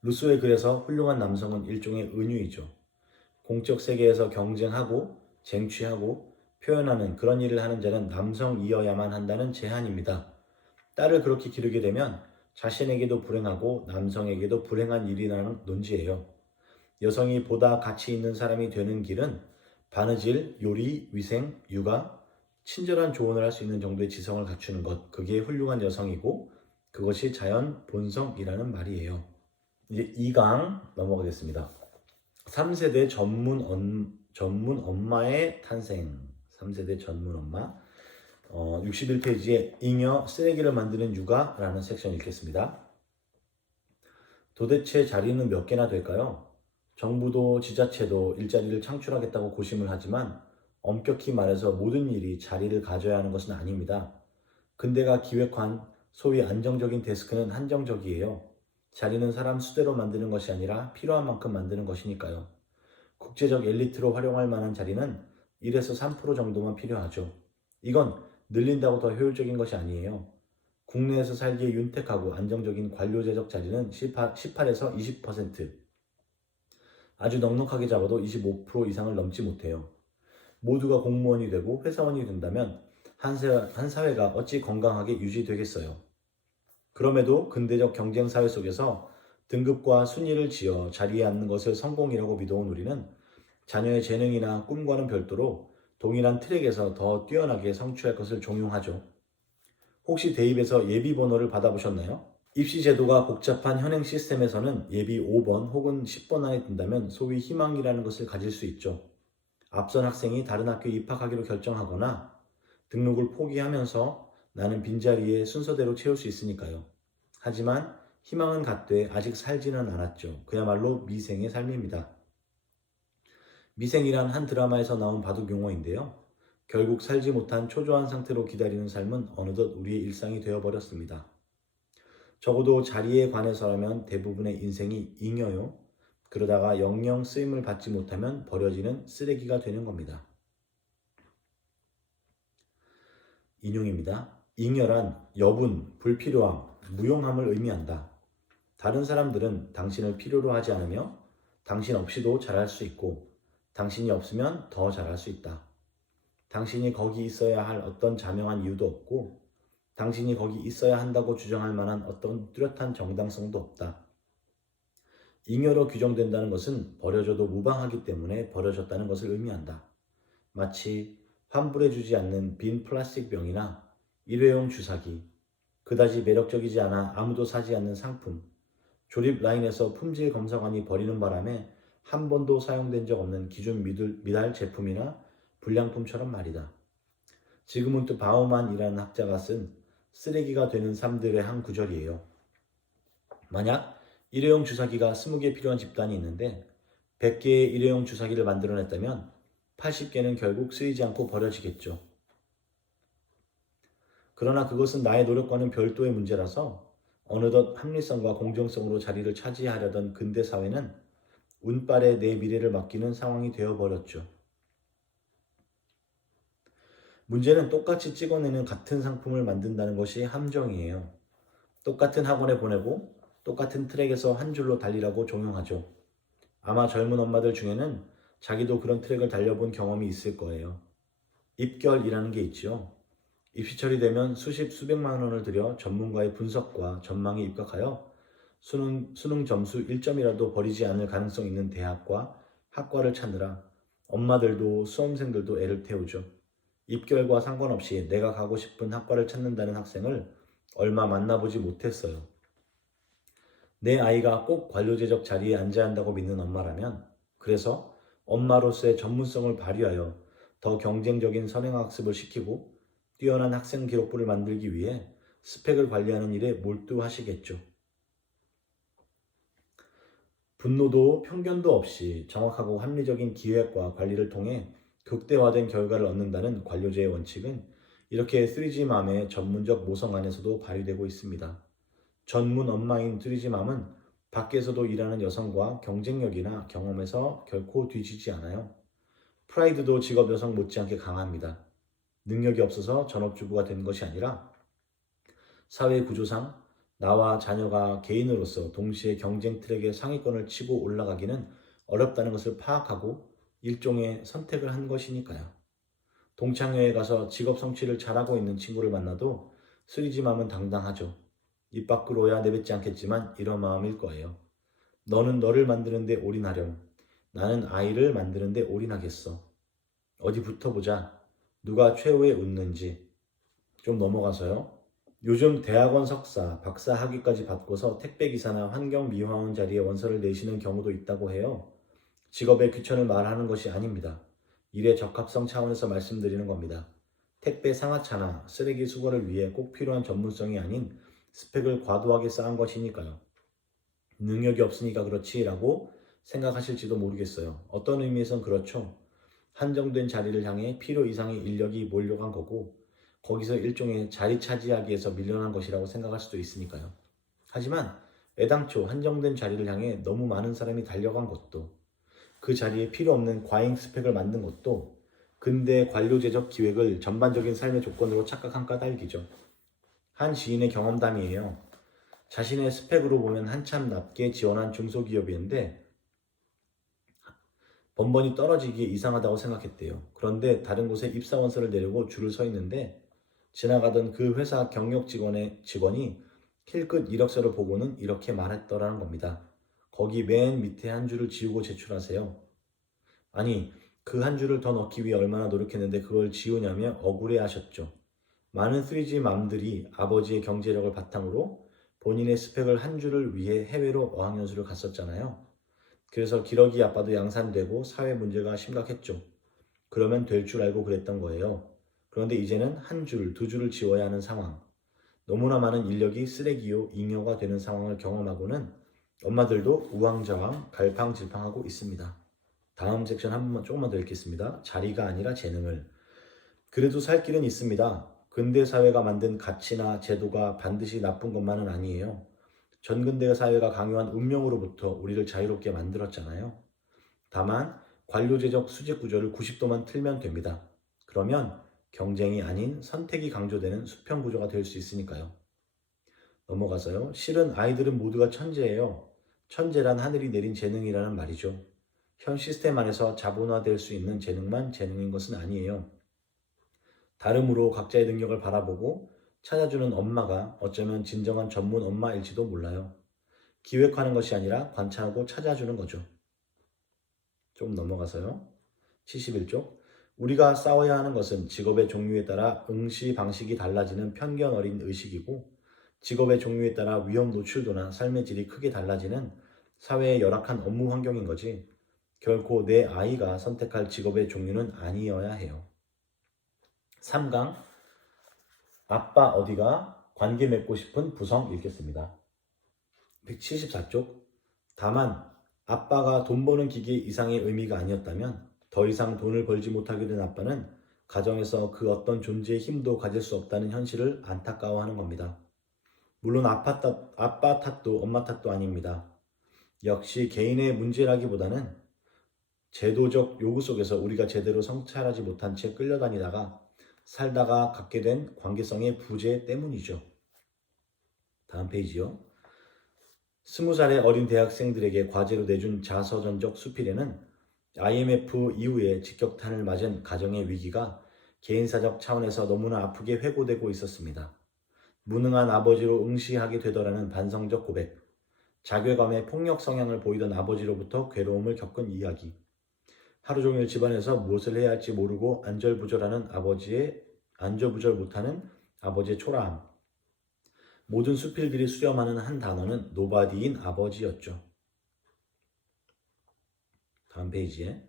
루소의 글에서 훌륭한 남성은 일종의 은유이죠. 공적 세계에서 경쟁하고 쟁취하고 표현하는 그런 일을 하는 자는 남성이어야만 한다는 제한입니다. 딸을 그렇게 기르게 되면 자신에게도 불행하고 남성에게도 불행한 일이라는 논지예요. 여성이 보다 가치 있는 사람이 되는 길은 바느질, 요리, 위생, 육아, 친절한 조언을 할 수 있는 정도의 지성을 갖추는 것, 그게 훌륭한 여성이고 그것이 자연 본성이라는 말이에요. 이제 2강 넘어가겠습니다. 3세대 전문 엄마의 탄생. 3세대 전문 엄마. 61페이지에 잉여 쓰레기를 만드는 육아라는 섹션 읽겠습니다. 도대체 자리는 몇 개나 될까요? 정부도 지자체도 일자리를 창출하겠다고 고심을 하지만 엄격히 말해서 모든 일이 자리를 가져야 하는 것은 아닙니다. 근대가 기획한 소위 안정적인 데스크는 한정적이에요. 자리는 사람 수대로 만드는 것이 아니라 필요한 만큼 만드는 것이니까요. 국제적 엘리트로 활용할 만한 자리는 1에서 3% 정도만 필요하죠. 이건 늘린다고 더 효율적인 것이 아니에요. 국내에서 살기에 윤택하고 안정적인 관료제적 자리는 18에서 20%, 아주 넉넉하게 잡아도 25% 이상을 넘지 못해요. 모두가 공무원이 되고 회사원이 된다면 한 사회가 어찌 건강하게 유지되겠어요. 그럼에도 근대적 경쟁사회 속에서 등급과 순위를 지어 자리에 앉는 것을 성공이라고 믿어온 우리는 자녀의 재능이나 꿈과는 별도로 동일한 트랙에서 더 뛰어나게 성취할 것을 종용하죠. 혹시 대입에서 예비 번호를 받아보셨나요? 입시 제도가 복잡한 현행 시스템에서는 예비 5번 혹은 10번 안에 든다면 소위 희망이라는 것을 가질 수 있죠. 앞선 학생이 다른 학교에 입학하기로 결정하거나 등록을 포기하면서 나는 빈자리에 순서대로 채울 수 있으니까요. 하지만 희망은 갖되 아직 살지는 않았죠. 그야말로 미생의 삶입니다. 미생이란 한 드라마에서 나온 바둑 용어인데요. 결국 살지 못한 초조한 상태로 기다리는 삶은 어느덧 우리의 일상이 되어버렸습니다. 적어도 자리에 관해서라면 대부분의 인생이 잉여요. 그러다가 영영 쓰임을 받지 못하면 버려지는 쓰레기가 되는 겁니다. 인용입니다. 잉여란 여분, 불필요함, 무용함을 의미한다. 다른 사람들은 당신을 필요로 하지 않으며 당신 없이도 잘할 수 있고 당신이 없으면 더 잘할 수 있다. 당신이 거기 있어야 할 어떤 자명한 이유도 없고 당신이 거기 있어야 한다고 주장할 만한 어떤 뚜렷한 정당성도 없다. 잉여로 규정된다는 것은 버려져도 무방하기 때문에 버려졌다는 것을 의미한다. 마치 환불해주지 않는 빈 플라스틱 병이나 일회용 주사기, 그다지 매력적이지 않아 아무도 사지 않는 상품, 조립 라인에서 품질 검사관이 버리는 바람에 한 번도 사용된 적 없는 기존 미달 제품이나 불량품처럼 말이다. 지그문트 바우만이라는 학자가 쓴 쓰레기가 되는 삶들의 한 구절이에요. 만약 일회용 주사기가 20개 필요한 집단이 있는데 100개의 일회용 주사기를 만들어냈다면 80개는 결국 쓰이지 않고 버려지겠죠. 그러나 그것은 나의 노력과는 별도의 문제라서 어느덧 합리성과 공정성으로 자리를 차지하려던 근대 사회는 운빨에 내 미래를 맡기는 상황이 되어버렸죠. 문제는 똑같이 찍어내는 같은 상품을 만든다는 것이 함정이에요. 똑같은 학원에 보내고 똑같은 트랙에서 한 줄로 달리라고 종용하죠. 아마 젊은 엄마들 중에는 자기도 그런 트랙을 달려본 경험이 있을 거예요. 입결이라는 게 있죠. 입시철이 되면 수백만 원을 들여 전문가의 분석과 전망에 입각하여 수능 점수 1점이라도 버리지 않을 가능성 있는 대학과 학과를 찾느라 엄마들도 수험생들도 애를 태우죠. 입결과 상관없이 내가 가고 싶은 학과를 찾는다는 학생을 얼마 만나보지 못했어요. 내 아이가 꼭 관료제적 자리에 앉아야 한다고 믿는 엄마라면, 그래서 엄마로서의 전문성을 발휘하여 더 경쟁적인 선행학습을 시키고 뛰어난 학생 기록부를 만들기 위해 스펙을 관리하는 일에 몰두하시겠죠. 분노도 편견도 없이 정확하고 합리적인 기획과 관리를 통해 극대화된 결과를 얻는다는 관료제의 원칙은 이렇게 3G맘의 전문적 모성 안에서도 발휘되고 있습니다. 전문 엄마인 3G맘은 밖에서도 일하는 여성과 경쟁력이나 경험에서 결코 뒤지지 않아요. 프라이드도 직업 여성 못지않게 강합니다. 능력이 없어서 전업주부가 된 것이 아니라 사회 구조상 나와 자녀가 개인으로서 동시에 경쟁 트랙의 상위권을 치고 올라가기는 어렵다는 것을 파악하고 일종의 선택을 한 것이니까요. 동창회에 가서 직업 성취를 잘하고 있는 친구를 만나도 쓰리지맘은 당당하죠. 입 밖으로야 내뱉지 않겠지만 이런 마음일 거예요. 너는 너를 만드는데 올인하렴. 나는 아이를 만드는데 올인하겠어. 어디 붙어보자. 누가 최후에 웃는지. 좀 넘어가서요. 요즘 대학원 석사, 박사 학위까지 받고서 택배기사나 환경미화원 자리에 원서를 내시는 경우도 있다고 해요. 직업의 귀천을 말하는 것이 아닙니다. 일의 적합성 차원에서 말씀드리는 겁니다. 택배 상하차나 쓰레기 수거를 위해 꼭 필요한 전문성이 아닌 스펙을 과도하게 쌓은 것이니까요. 능력이 없으니까 그렇지라고 생각하실지도 모르겠어요. 어떤 의미에선 그렇죠. 한정된 자리를 향해 필요 이상의 인력이 몰려간 거고 거기서 일종의 자리 차지하기 위해서 밀려난 것이라고 생각할 수도 있으니까요. 하지만 애당초 한정된 자리를 향해 너무 많은 사람이 달려간 것도 그 자리에 필요 없는 과잉 스펙을 만든 것도 근대 관료제적 기획을 전반적인 삶의 조건으로 착각한 까닭이죠. 한 지인의 경험담이에요. 자신의 스펙으로 보면 한참 낮게 지원한 중소기업이었는데 번번이 떨어지기에 이상하다고 생각했대요. 그런데 다른 곳에 입사원서를 내려고 줄을 서 있는데 지나가던 그 회사 경력 직원이 힐끗 이력서를 보고는 이렇게 말했더라는 겁니다. 거기 맨 밑에 한 줄을 지우고 제출하세요. 아니, 그 한 줄을 더 넣기 위해 얼마나 노력했는데 그걸 지우냐며 억울해 하셨죠. 많은 3G 맘들이 아버지의 경제력을 바탕으로 본인의 스펙을 한 줄을 위해 해외로 어학연수를 갔었잖아요. 그래서 기러기 아빠도 양산되고 사회 문제가 심각했죠. 그러면 될 줄 알고 그랬던 거예요. 그런데 이제는 한 줄, 두 줄을 지워야 하는 상황. 너무나 많은 인력이 쓰레기요, 잉여가 되는 상황을 경험하고는 엄마들도 우왕좌왕 갈팡질팡하고 있습니다. 다음 섹션 한 번만 조금만 더 읽겠습니다. 자리가 아니라 재능을. 그래도 살 길은 있습니다. 근대 사회가 만든 가치나 제도가 반드시 나쁜 것만은 아니에요. 전근대 사회가 강요한 운명으로부터 우리를 자유롭게 만들었잖아요. 다만 관료제적 수직 구조를 90도만 틀면 됩니다. 그러면 경쟁이 아닌 선택이 강조되는 수평 구조가 될 수 있으니까요. 넘어가서요. 실은 아이들은 모두가 천재예요. 천재란 하늘이 내린 재능이라는 말이죠. 현 시스템 안에서 자본화될 수 있는 재능만 재능인 것은 아니에요. 다름으로 각자의 능력을 바라보고 찾아주는 엄마가 어쩌면 진정한 전문 엄마일지도 몰라요. 기획하는 것이 아니라 관찰하고 찾아주는 거죠. 좀 넘어가서요. 71쪽. 우리가 싸워야 하는 것은 직업의 종류에 따라 응시 방식이 달라지는 편견 어린 의식이고 직업의 종류에 따라 위험 노출도나 삶의 질이 크게 달라지는 사회의 열악한 업무 환경인 거지 결코 내 아이가 선택할 직업의 종류는 아니어야 해요. 3강 아빠 어디가 관계 맺고 싶은 부성 읽겠습니다. 174쪽 다만 아빠가 돈 버는 기계 이상의 의미가 아니었다면 더 이상 돈을 벌지 못하게 된 아빠는 가정에서 그 어떤 존재의 힘도 가질 수 없다는 현실을 안타까워하는 겁니다. 물론 아빠 탓도 엄마 탓도 아닙니다. 역시 개인의 문제라기보다는 제도적 요구 속에서 우리가 제대로 성찰하지 못한 채 끌려다니다가 살다가 갖게 된 관계성의 부재 때문이죠. 다음 페이지요. 20살의 어린 대학생들에게 과제로 내준 자서전적 수필에는 IMF 이후에 직격탄을 맞은 가정의 위기가 개인사적 차원에서 너무나 아프게 회고되고 있었습니다. 무능한 아버지로 응시하게 되더라는 반성적 고백, 자괴감에 폭력 성향을 보이던 아버지로부터 괴로움을 겪은 이야기, 하루 종일 집안에서 무엇을 해야 할지 모르고 안절부절 못하는 아버지의 초라함, 모든 수필들이 수렴하는 한 단어는 노바디인 아버지였죠. 다음 페이지에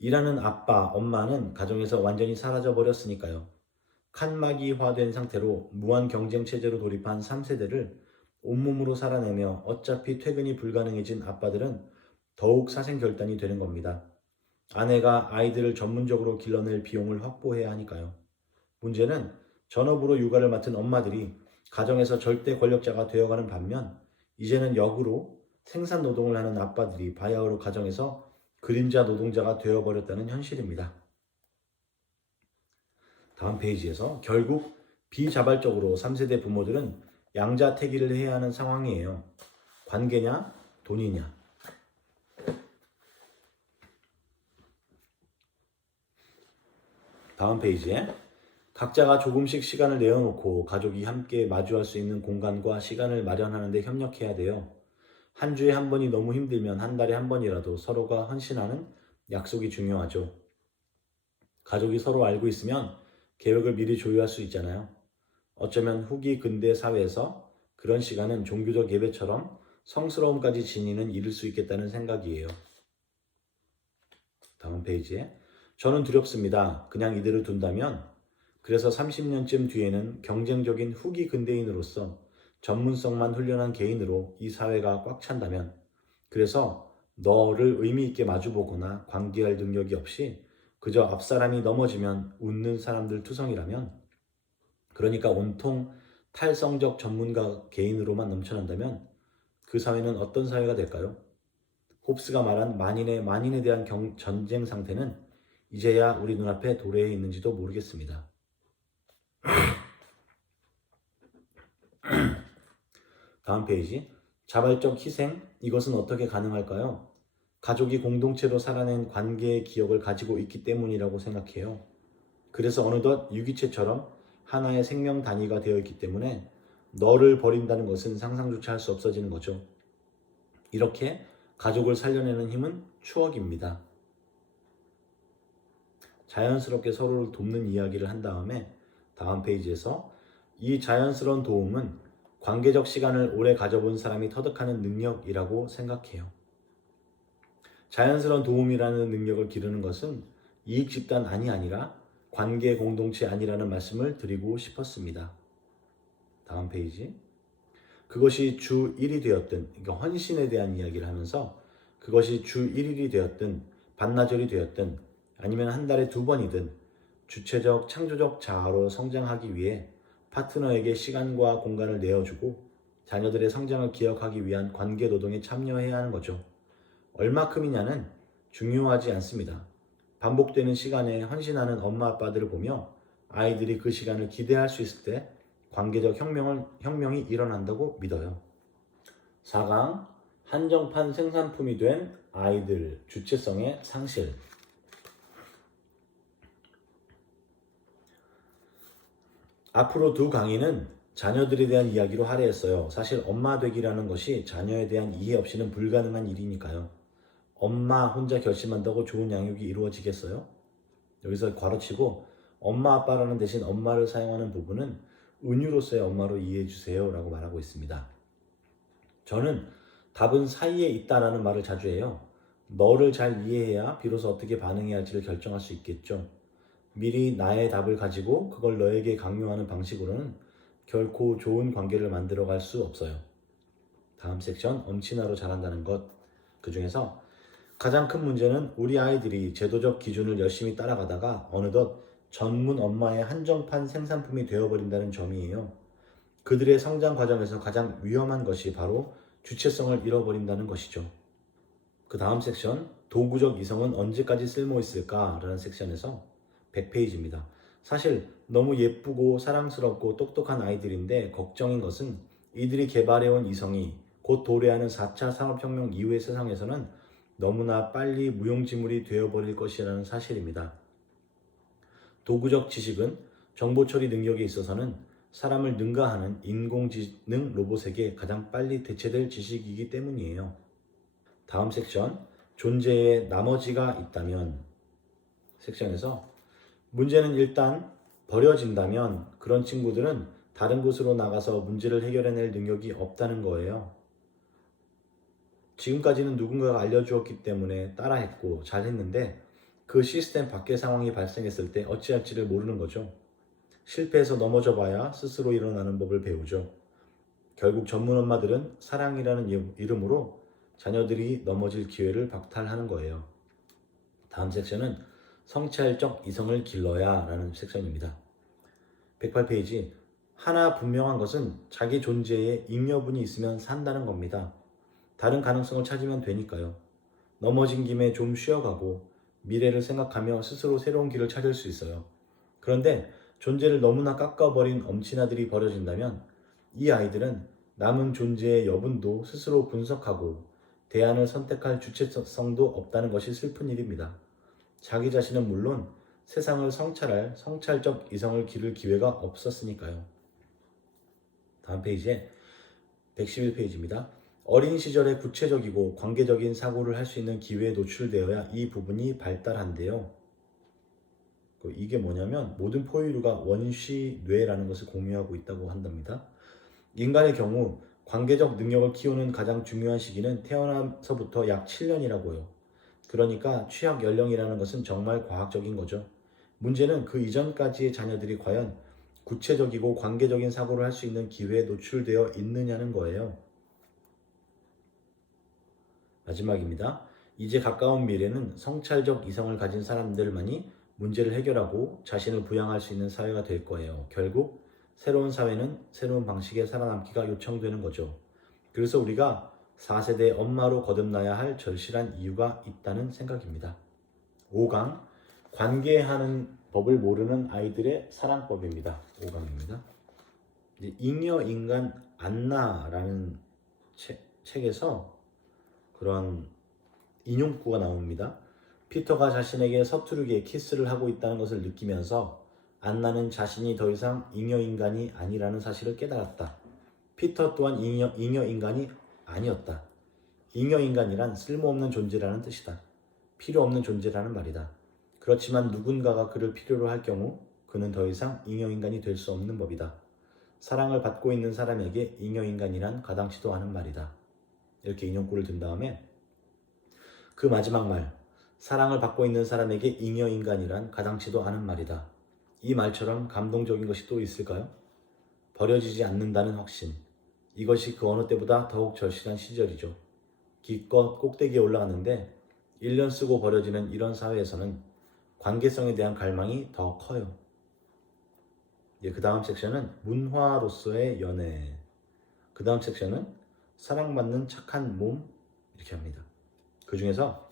일하는 아빠, 엄마는 가정에서 완전히 사라져 버렸으니까요. 칸막이화된 상태로 무한 경쟁 체제로 돌입한 3세대를 온몸으로 살아내며 어차피 퇴근이 불가능해진 아빠들은 더욱 사생결단이 되는 겁니다. 아내가 아이들을 전문적으로 길러낼 비용을 확보해야 하니까요. 문제는 전업으로 육아를 맡은 엄마들이 가정에서 절대 권력자가 되어가는 반면 이제는 역으로 생산 노동을 하는 아빠들이 바야흐로 가정에서 그림자 노동자가 되어버렸다는 현실입니다. 다음 페이지에서 결국 비자발적으로 3세대 부모들은 양자택일을 해야 하는 상황이에요. 관계냐, 돈이냐. 다음 페이지에 각자가 조금씩 시간을 내어놓고 가족이 함께 마주할 수 있는 공간과 시간을 마련하는 데 협력해야 돼요. 한 주에 한 번이 너무 힘들면 한 달에 한 번이라도 서로가 헌신하는 약속이 중요하죠. 가족이 서로 알고 있으면 계획을 미리 조율할 수 있잖아요. 어쩌면 후기 근대 사회에서 그런 시간은 종교적 예배처럼 성스러움까지 지니는 이룰 수 있겠다는 생각이에요. 다음 페이지에 저는 두렵습니다. 그냥 이대로 둔다면 그래서 30년쯤 뒤에는 경쟁적인 후기 근대인으로서 전문성만 훈련한 개인으로 이 사회가 꽉 찬다면 그래서 너를 의미 있게 마주보거나 관계할 능력이 없이 그저 앞사람이 넘어지면 웃는 사람들 투성이라면 그러니까 온통 탈성적 전문가 개인으로만 넘쳐난다면 그 사회는 어떤 사회가 될까요? 홉스가 말한 만인에 대한 전쟁 상태는 이제야 우리 눈앞에 도래해 있는지도 모르겠습니다. 다음 페이지. 자발적 희생, 이것은 어떻게 가능할까요? 가족이 공동체로 살아낸 관계의 기억을 가지고 있기 때문이라고 생각해요. 그래서 어느덧 유기체처럼 하나의 생명 단위가 되어 있기 때문에 너를 버린다는 것은 상상조차 할 수 없어지는 거죠. 이렇게 가족을 살려내는 힘은 추억입니다. 자연스럽게 서로를 돕는 이야기를 한 다음에 다음 페이지에서 이 자연스러운 도움은 관계적 시간을 오래 가져본 사람이 터득하는 능력이라고 생각해요. 자연스러운 도움이라는 능력을 기르는 것은 이익 집단이 아니라 관계 공동체 아니라는 말씀을 드리고 싶었습니다. 다음 페이지. 그것이 주 1이 되었든, 그러니까 헌신에 대한 이야기를 하면서 그것이 주 1일이 되었든, 반나절이 되었든, 아니면 한 달에 2번이든 주체적 창조적 자아로 성장하기 위해 파트너에게 시간과 공간을 내어주고 자녀들의 성장을 기억하기 위한 관계 노동에 참여해야 하는 거죠. 얼마큼이냐는 중요하지 않습니다. 반복되는 시간에 헌신하는 엄마 아빠들을 보며 아이들이 그 시간을 기대할 수 있을 때 관계적 혁명이 일어난다고 믿어요. 4강 한정판 생산품이 된 아이들 주체성의 상실. 앞으로 2강의는 자녀들에 대한 이야기로 할애했어요. 사실 엄마 되기라는 것이 자녀에 대한 이해 없이는 불가능한 일이니까요. 엄마 혼자 결심한다고 좋은 양육이 이루어지겠어요? 여기서 괄호치고 엄마 아빠라는 대신 엄마를 사용하는 부분은 은유로서의 엄마로 이해해 주세요 라고 말하고 있습니다. 저는 답은 사이에 있다라는 말을 자주 해요. 너를 잘 이해해야 비로소 어떻게 반응해야 할지를 결정할 수 있겠죠. 미리 나의 답을 가지고 그걸 너에게 강요하는 방식으로는 결코 좋은 관계를 만들어갈 수 없어요. 다음 섹션 엄친아로 자란다는 것. 그 중에서 가장 큰 문제는 우리 아이들이 제도적 기준을 열심히 따라가다가 어느덧 전문 엄마의 한정판 생산품이 되어버린다는 점이에요. 그들의 성장 과정에서 가장 위험한 것이 바로 주체성을 잃어버린다는 것이죠. 그 다음 섹션 도구적 이성은 언제까지 쓸모있을까? 라는 섹션에서 100페이지입니다. 사실 너무 예쁘고 사랑스럽고 똑똑한 아이들인데 걱정인 것은 이들이 개발해온 이성이 곧 도래하는 4차 산업혁명 이후의 세상에서는 너무나 빨리 무용지물이 되어버릴 것이라는 사실입니다. 도구적 지식은 정보 처리 능력에 있어서는 사람을 능가하는 인공지능 로봇에게 가장 빨리 대체될 지식이기 때문이에요. 다음 섹션 존재에 나머지가 있다면 섹션에서 문제는 일단 버려진다면 그런 친구들은 다른 곳으로 나가서 문제를 해결해낼 능력이 없다는 거예요. 지금까지는 누군가가 알려주었기 때문에 따라했고 잘했는데 그 시스템 밖의 상황이 발생했을 때 어찌할지를 모르는 거죠. 실패해서 넘어져 봐야 스스로 일어나는 법을 배우죠. 결국 전문 엄마들은 사랑이라는 이름으로 자녀들이 넘어질 기회를 박탈하는 거예요. 다음 섹션은 성찰적 이성을 길러야 라는 섹션입니다. 108페이지. 하나 분명한 것은 자기 존재에 잉여분이 있으면 산다는 겁니다. 다른 가능성을 찾으면 되니까요. 넘어진 김에 좀 쉬어가고 미래를 생각하며 스스로 새로운 길을 찾을 수 있어요. 그런데 존재를 너무나 깎아버린 엄친아들이 벌어진다면 이 아이들은 남은 존재의 여분도 스스로 분석하고 대안을 선택할 주체성도 없다는 것이 슬픈 일입니다. 자기 자신은 물론 세상을 성찰할 성찰적 이성을 기를 기회가 없었으니까요. 다음 페이지에 111페이지입니다. 어린 시절에 구체적이고 관계적인 사고를 할 수 있는 기회에 노출되어야 이 부분이 발달한대요. 이게 뭐냐면 모든 포유류가 원시 뇌라는 것을 공유하고 있다고 한답니다. 인간의 경우 관계적 능력을 키우는 가장 중요한 시기는 태어나서부터 약 7년이라고 해요. 그러니까 취약 연령이라는 것은 정말 과학적인 거죠. 문제는 그 이전까지의 자녀들이 과연 구체적이고 관계적인 사고를 할 수 있는 기회에 노출되어 있느냐는 거예요. 마지막입니다. 이제 가까운 미래는 성찰적 이성을 가진 사람들만이 문제를 해결하고 자신을 부양할 수 있는 사회가 될 거예요. 결국 새로운 사회는 새로운 방식의 살아남기가 요청되는 거죠. 그래서 우리가 4세대 엄마로 거듭나야 할 절실한 이유가 있다는 생각입니다. 5강 관계하는 법을 모르는 아이들의 사랑법입니다. 5강입니다. 잉여인간 안나라는 책에서 그런 인용구가 나옵니다. 피터가 자신에게 서투르게 키스를 하고 있다는 것을 느끼면서 안나는 자신이 더 이상 잉여인간이 아니라는 사실을 깨달았다. 피터 또한 잉여인간이 아니었다. 잉여인간이란 쓸모없는 존재라는 뜻이다. 필요 없는 존재라는 말이다. 그렇지만 누군가가 그를 필요로 할 경우 그는 더 이상 잉여인간이 될 수 없는 법이다. 사랑을 받고 있는 사람에게 잉여인간이란 가당치도 않은 말이다. 이렇게 인용구를 든 다음에 그 마지막 말, 사랑을 받고 있는 사람에게 잉여인간이란 가당치도 않은 말이다. 이 말처럼 감동적인 것이 또 있을까요? 버려지지 않는다는 확신. 이것이 그 어느 때보다 더욱 절실한 시절이죠. 기껏 꼭대기에 올라갔는데 1년 쓰고 버려지는 이런 사회에서는 관계성에 대한 갈망이 더 커요. 그 다음 섹션은 문화로서의 연애. 그 다음 섹션은 사랑받는 착한 몸 이렇게 합니다. 그 중에서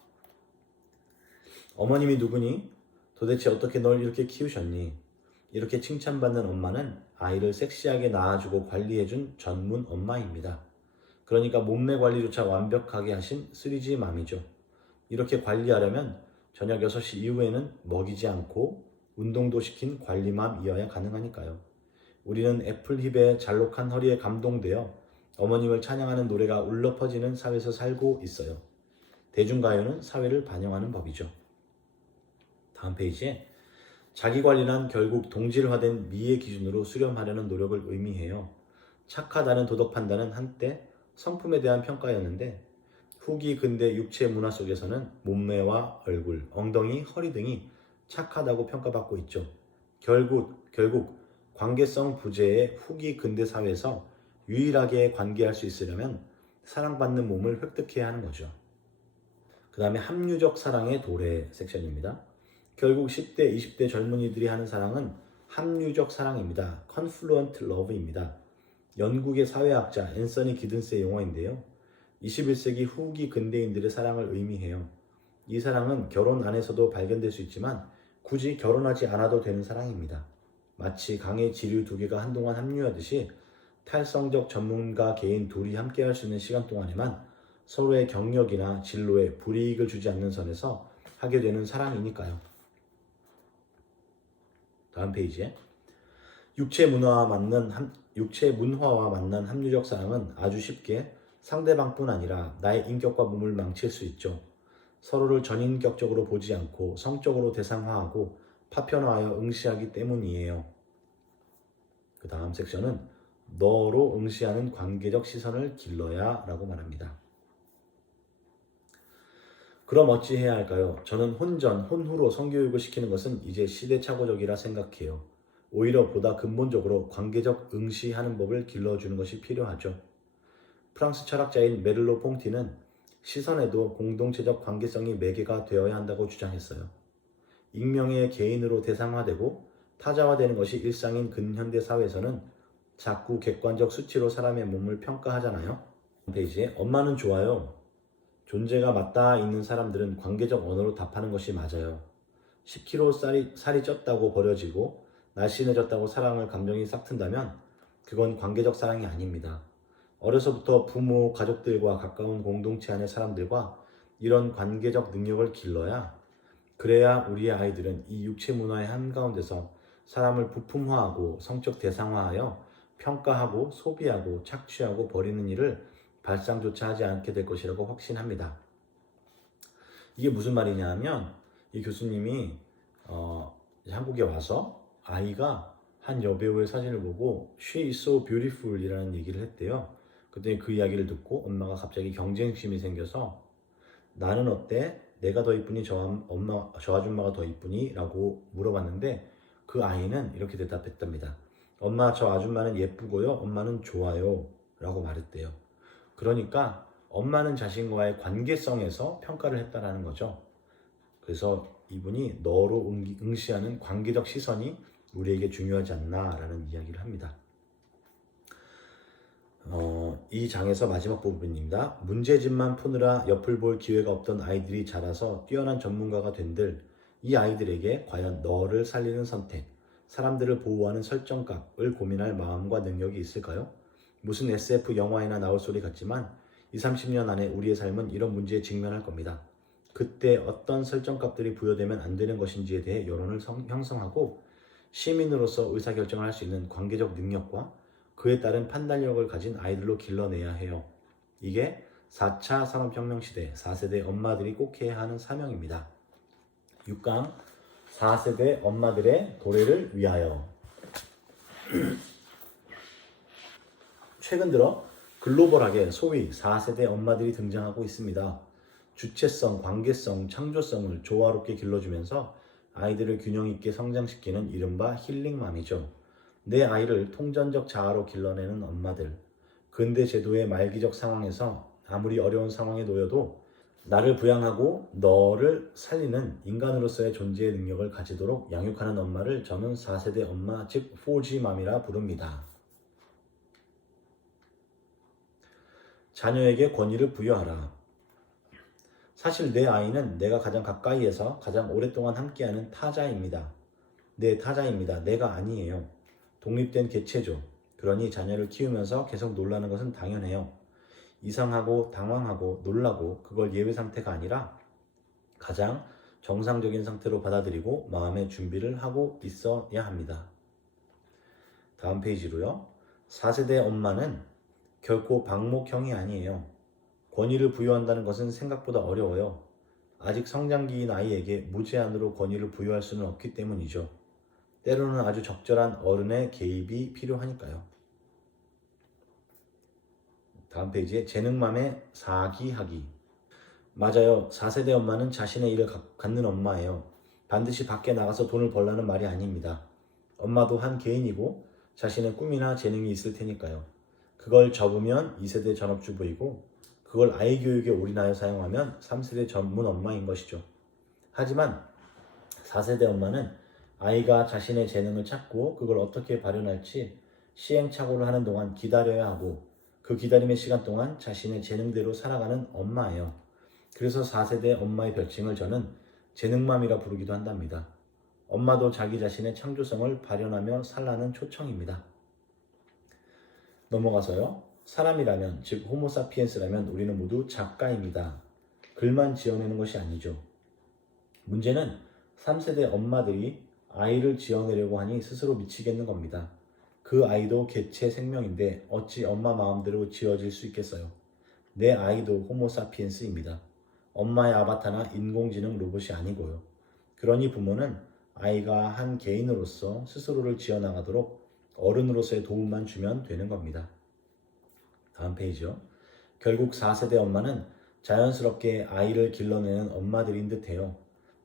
어머님이 누구니? 도대체 어떻게 널 이렇게 키우셨니? 이렇게 칭찬받는 엄마는 아이를 섹시하게 낳아주고 관리해준 전문 엄마입니다. 그러니까 몸매 관리조차 완벽하게 하신 3G 맘이죠. 이렇게 관리하려면 저녁 6시 이후에는 먹이지 않고 운동도 시킨 관리맘이어야 가능하니까요. 우리는 애플힙의 잘록한 허리에 감동되어 어머님을 찬양하는 노래가 울려 퍼지는 사회에서 살고 있어요. 대중가요는 사회를 반영하는 법이죠. 다음 페이지에 자기관리란 결국 동질화된 미의 기준으로 수렴하려는 노력을 의미해요. 착하다는 도덕 판단은 한때 성품에 대한 평가였는데 후기 근대 육체 문화 속에서는 몸매와 얼굴, 엉덩이, 허리 등이 착하다고 평가받고 있죠. 결국 관계성 부재의 후기 근대 사회에서 유일하게 관계할 수 있으려면 사랑받는 몸을 획득해야 하는 거죠. 그 다음에 합리적 사랑의 도래 섹션입니다. 결국 10대, 20대 젊은이들이 하는 사랑은 합리적 사랑입니다. Confluent Love입니다. 영국의 사회학자 앤서니 기든스의 용어인데요. 21세기 후기 근대인들의 사랑을 의미해요. 이 사랑은 결혼 안에서도 발견될 수 있지만 굳이 결혼하지 않아도 되는 사랑입니다. 마치 강의 지류 두 개가 한동안 합류하듯이 탈성적 전문가 개인 둘이 함께할 수 있는 시간 동안에만 서로의 경력이나 진로에 불이익을 주지 않는 선에서 하게 되는 사랑이니까요. 다음 페이지에 육체 문화와 만난 합리적 사랑은 아주 쉽게 상대방뿐 아니라 나의 인격과 몸을 망칠 수 있죠. 서로를 전인격적으로 보지 않고 성적으로 대상화하고 파편화하여 응시하기 때문이에요. 그 다음 섹션은 너로 응시하는 관계적 시선을 길러야 라고 말합니다. 그럼 어찌 해야 할까요? 저는 혼전, 혼후로 성교육을 시키는 것은 이제 시대착오적이라 생각해요. 오히려 보다 근본적으로 관계적 응시하는 법을 길러주는 것이 필요하죠. 프랑스 철학자인 메를로 퐁티는 시선에도 공동체적 관계성이 매개가 되어야 한다고 주장했어요. 익명의 개인으로 대상화되고 타자화되는 것이 일상인 근현대 사회에서는 자꾸 객관적 수치로 사람의 몸을 평가하잖아요. 페이지에 엄마는 좋아요. 존재가 맞닿아 있는 사람들은 관계적 언어로 답하는 것이 맞아요. 10kg 살이 쪘다고 버려지고 날씬해졌다고 사랑을 감정이 싹튼다면 그건 관계적 사랑이 아닙니다. 어려서부터 부모, 가족들과 가까운 공동체 안의 사람들과 이런 관계적 능력을 길러야 그래야 우리의 아이들은 이 육체 문화의 한가운데서 사람을 부품화하고 성적 대상화하여 평가하고 소비하고 착취하고 버리는 일을 발상조차 하지 않게 될 것이라고 확신합니다. 이게 무슨 말이냐 하면 이 교수님이 한국에 와서 아이가 한 여배우의 사진을 보고 She is so beautiful 이라는 얘기를 했대요. 그때 그 이야기를 듣고 엄마가 갑자기 경쟁심이 생겨서 나는 어때? 내가 더 이쁘니 저 아줌마가 더 이쁘니? 라고 물어봤는데 그 아이는 이렇게 대답했답니다. 엄마, 저 아줌마는 예쁘고요. 엄마는 좋아요. 라고 말했대요. 그러니까 엄마는 자신과의 관계성에서 평가를 했다라는 거죠. 그래서 이분이 너로 응시하는 관계적 시선이 우리에게 중요하지 않나라는 이야기를 합니다. 이 장에서 마지막 부분입니다. 문제집만 푸느라 옆을 볼 기회가 없던 아이들이 자라서 뛰어난 전문가가 된들 이 아이들에게 과연 너를 살리는 선택, 사람들을 보호하는 설정값을 고민할 마음과 능력이 있을까요? 무슨 SF 영화에나 나올 소리 같지만 20, 30년 안에 우리의 삶은 이런 문제에 직면할 겁니다. 그때 어떤 설정값들이 부여되면 안 되는 것인지에 대해 여론을 형성하고 시민으로서 의사결정을 할 수 있는 관계적 능력과 그에 따른 판단력을 가진 아이들로 길러내야 해요. 이게 4차 산업혁명 시대 4세대 엄마들이 꼭 해야 하는 사명입니다. 6강 4세대 엄마들의 도래를 위하여. 최근 들어 글로벌하게 소위 4세대 엄마들이 등장하고 있습니다. 주체성, 관계성, 창조성을 조화롭게 길러주면서 아이들을 균형 있게 성장시키는 이른바 힐링맘이죠. 내 아이를 통전적 자아로 길러내는 엄마들. 근대 제도의 말기적 상황에서 아무리 어려운 상황에 놓여도 나를 부양하고 너를 살리는 인간으로서의 존재의 능력을 가지도록 양육하는 엄마를 저는 4세대 엄마, 즉 4G맘이라 부릅니다. 자녀에게 권위를 부여하라. 사실 내 아이는 내가 가장 가까이에서 가장 오랫동안 함께하는 타자입니다. 내 타자입니다. 내가 아니에요. 독립된 개체죠. 그러니 자녀를 키우면서 계속 놀라는 것은 당연해요. 이상하고 당황하고 놀라고 그걸 예외 상태가 아니라 가장 정상적인 상태로 받아들이고 마음의 준비를 하고 있어야 합니다. 다음 페이지로요. 4세대 엄마는 결코 방목형이 아니에요. 권위를 부여한다는 것은 생각보다 어려워요. 아직 성장기인 아이에게 무제한으로 권위를 부여할 수는 없기 때문이죠. 때로는 아주 적절한 어른의 개입이 필요하니까요. 다음 페이지에 재능맘의 사기하기. 맞아요. 4세대 엄마는 자신의 일을 갖는 엄마예요. 반드시 밖에 나가서 돈을 벌라는 말이 아닙니다. 엄마도 한 개인이고 자신의 꿈이나 재능이 있을 테니까요. 그걸 접으면 2세대 전업주부이고 그걸 아이 교육에 올인하여 사용하면 3세대 전문 엄마인 것이죠. 하지만 4세대 엄마는 아이가 자신의 재능을 찾고 그걸 어떻게 발현할지 시행착오를 하는 동안 기다려야 하고 그 기다림의 시간 동안 자신의 재능대로 살아가는 엄마예요. 그래서 4세대 엄마의 별칭을 저는 재능맘이라 부르기도 한답니다. 엄마도 자기 자신의 창조성을 발현하며 살라는 초청입니다. 넘어가서요. 사람이라면, 즉 호모사피엔스라면 우리는 모두 작가입니다. 글만 지어내는 것이 아니죠. 문제는 3세대 엄마들이 아이를 지어내려고 하니 스스로 미치겠는 겁니다. 그 아이도 개체 생명인데 어찌 엄마 마음대로 지어질 수 있겠어요. 내 아이도 호모사피엔스입니다. 엄마의 아바타나 인공지능 로봇이 아니고요. 그러니 부모는 아이가 한 개인으로서 스스로를 지어나가도록 어른으로서의 도움만 주면 되는 겁니다. 다음 페이지요. 결국 4세대 엄마는 자연스럽게 아이를 길러내는 엄마들인 듯해요.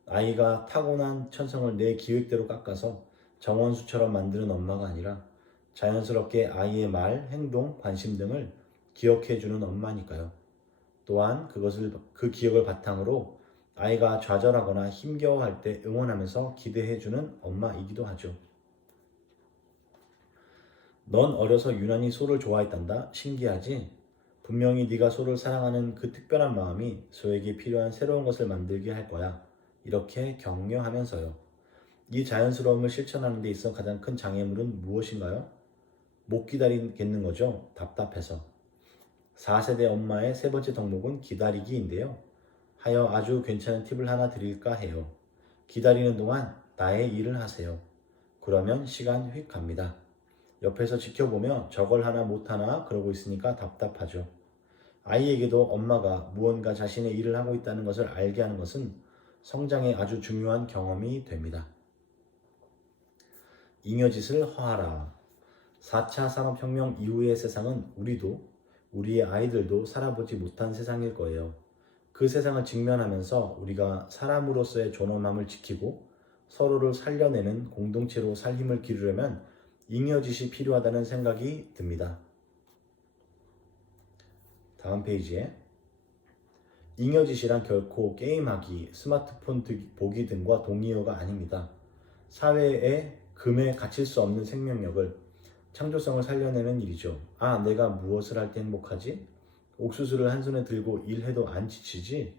아이가 타고난 천성을 내 기획대로 깎아서 정원수처럼 만드는 엄마가 아니라 자연스럽게 아이의 말, 행동, 관심 등을 기억해주는 엄마니까요. 또한 그 기억을 바탕으로 아이가 좌절하거나 힘겨워할 때 응원하면서 기대해주는 엄마이기도 하죠. 넌 어려서 유난히 소를 좋아했단다. 신기하지? 분명히 네가 소를 사랑하는 그 특별한 마음이 소에게 필요한 새로운 것을 만들게 할 거야. 이렇게 격려하면서요. 이 자연스러움을 실천하는 데 있어 가장 큰 장애물은 무엇인가요? 못 기다리겠는 거죠. 답답해서. 4세대 엄마의 세 번째 덕목은 기다리기인데요. 하여 아주 괜찮은 팁을 하나 드릴까 해요. 기다리는 동안 나의 일을 하세요. 그러면 시간 휙 갑니다. 옆에서 지켜보며 저걸 하나 못하나 그러고 있으니까 답답하죠. 아이에게도 엄마가 무언가 자신의 일을 하고 있다는 것을 알게 하는 것은 성장에 아주 중요한 경험이 됩니다. 잉여짓을 허하라. 4차 산업혁명 이후의 세상은 우리도 우리의 아이들도 살아보지 못한 세상일 거예요. 그 세상을 직면하면서 우리가 사람으로서의 존엄함을 지키고 서로를 살려내는 공동체로 살 힘을 기르려면 잉여짓이 필요하다는 생각이 듭니다. 다음 페이지에 잉여짓이란 결코 게임하기, 스마트폰 보기 등과 동의어가 아닙니다. 사회에 금에 갇힐 수 없는 생명력을, 창조성을 살려내는 일이죠. 아, 내가 무엇을 할 때 행복하지? 옥수수를 한 손에 들고 일해도 안 지치지?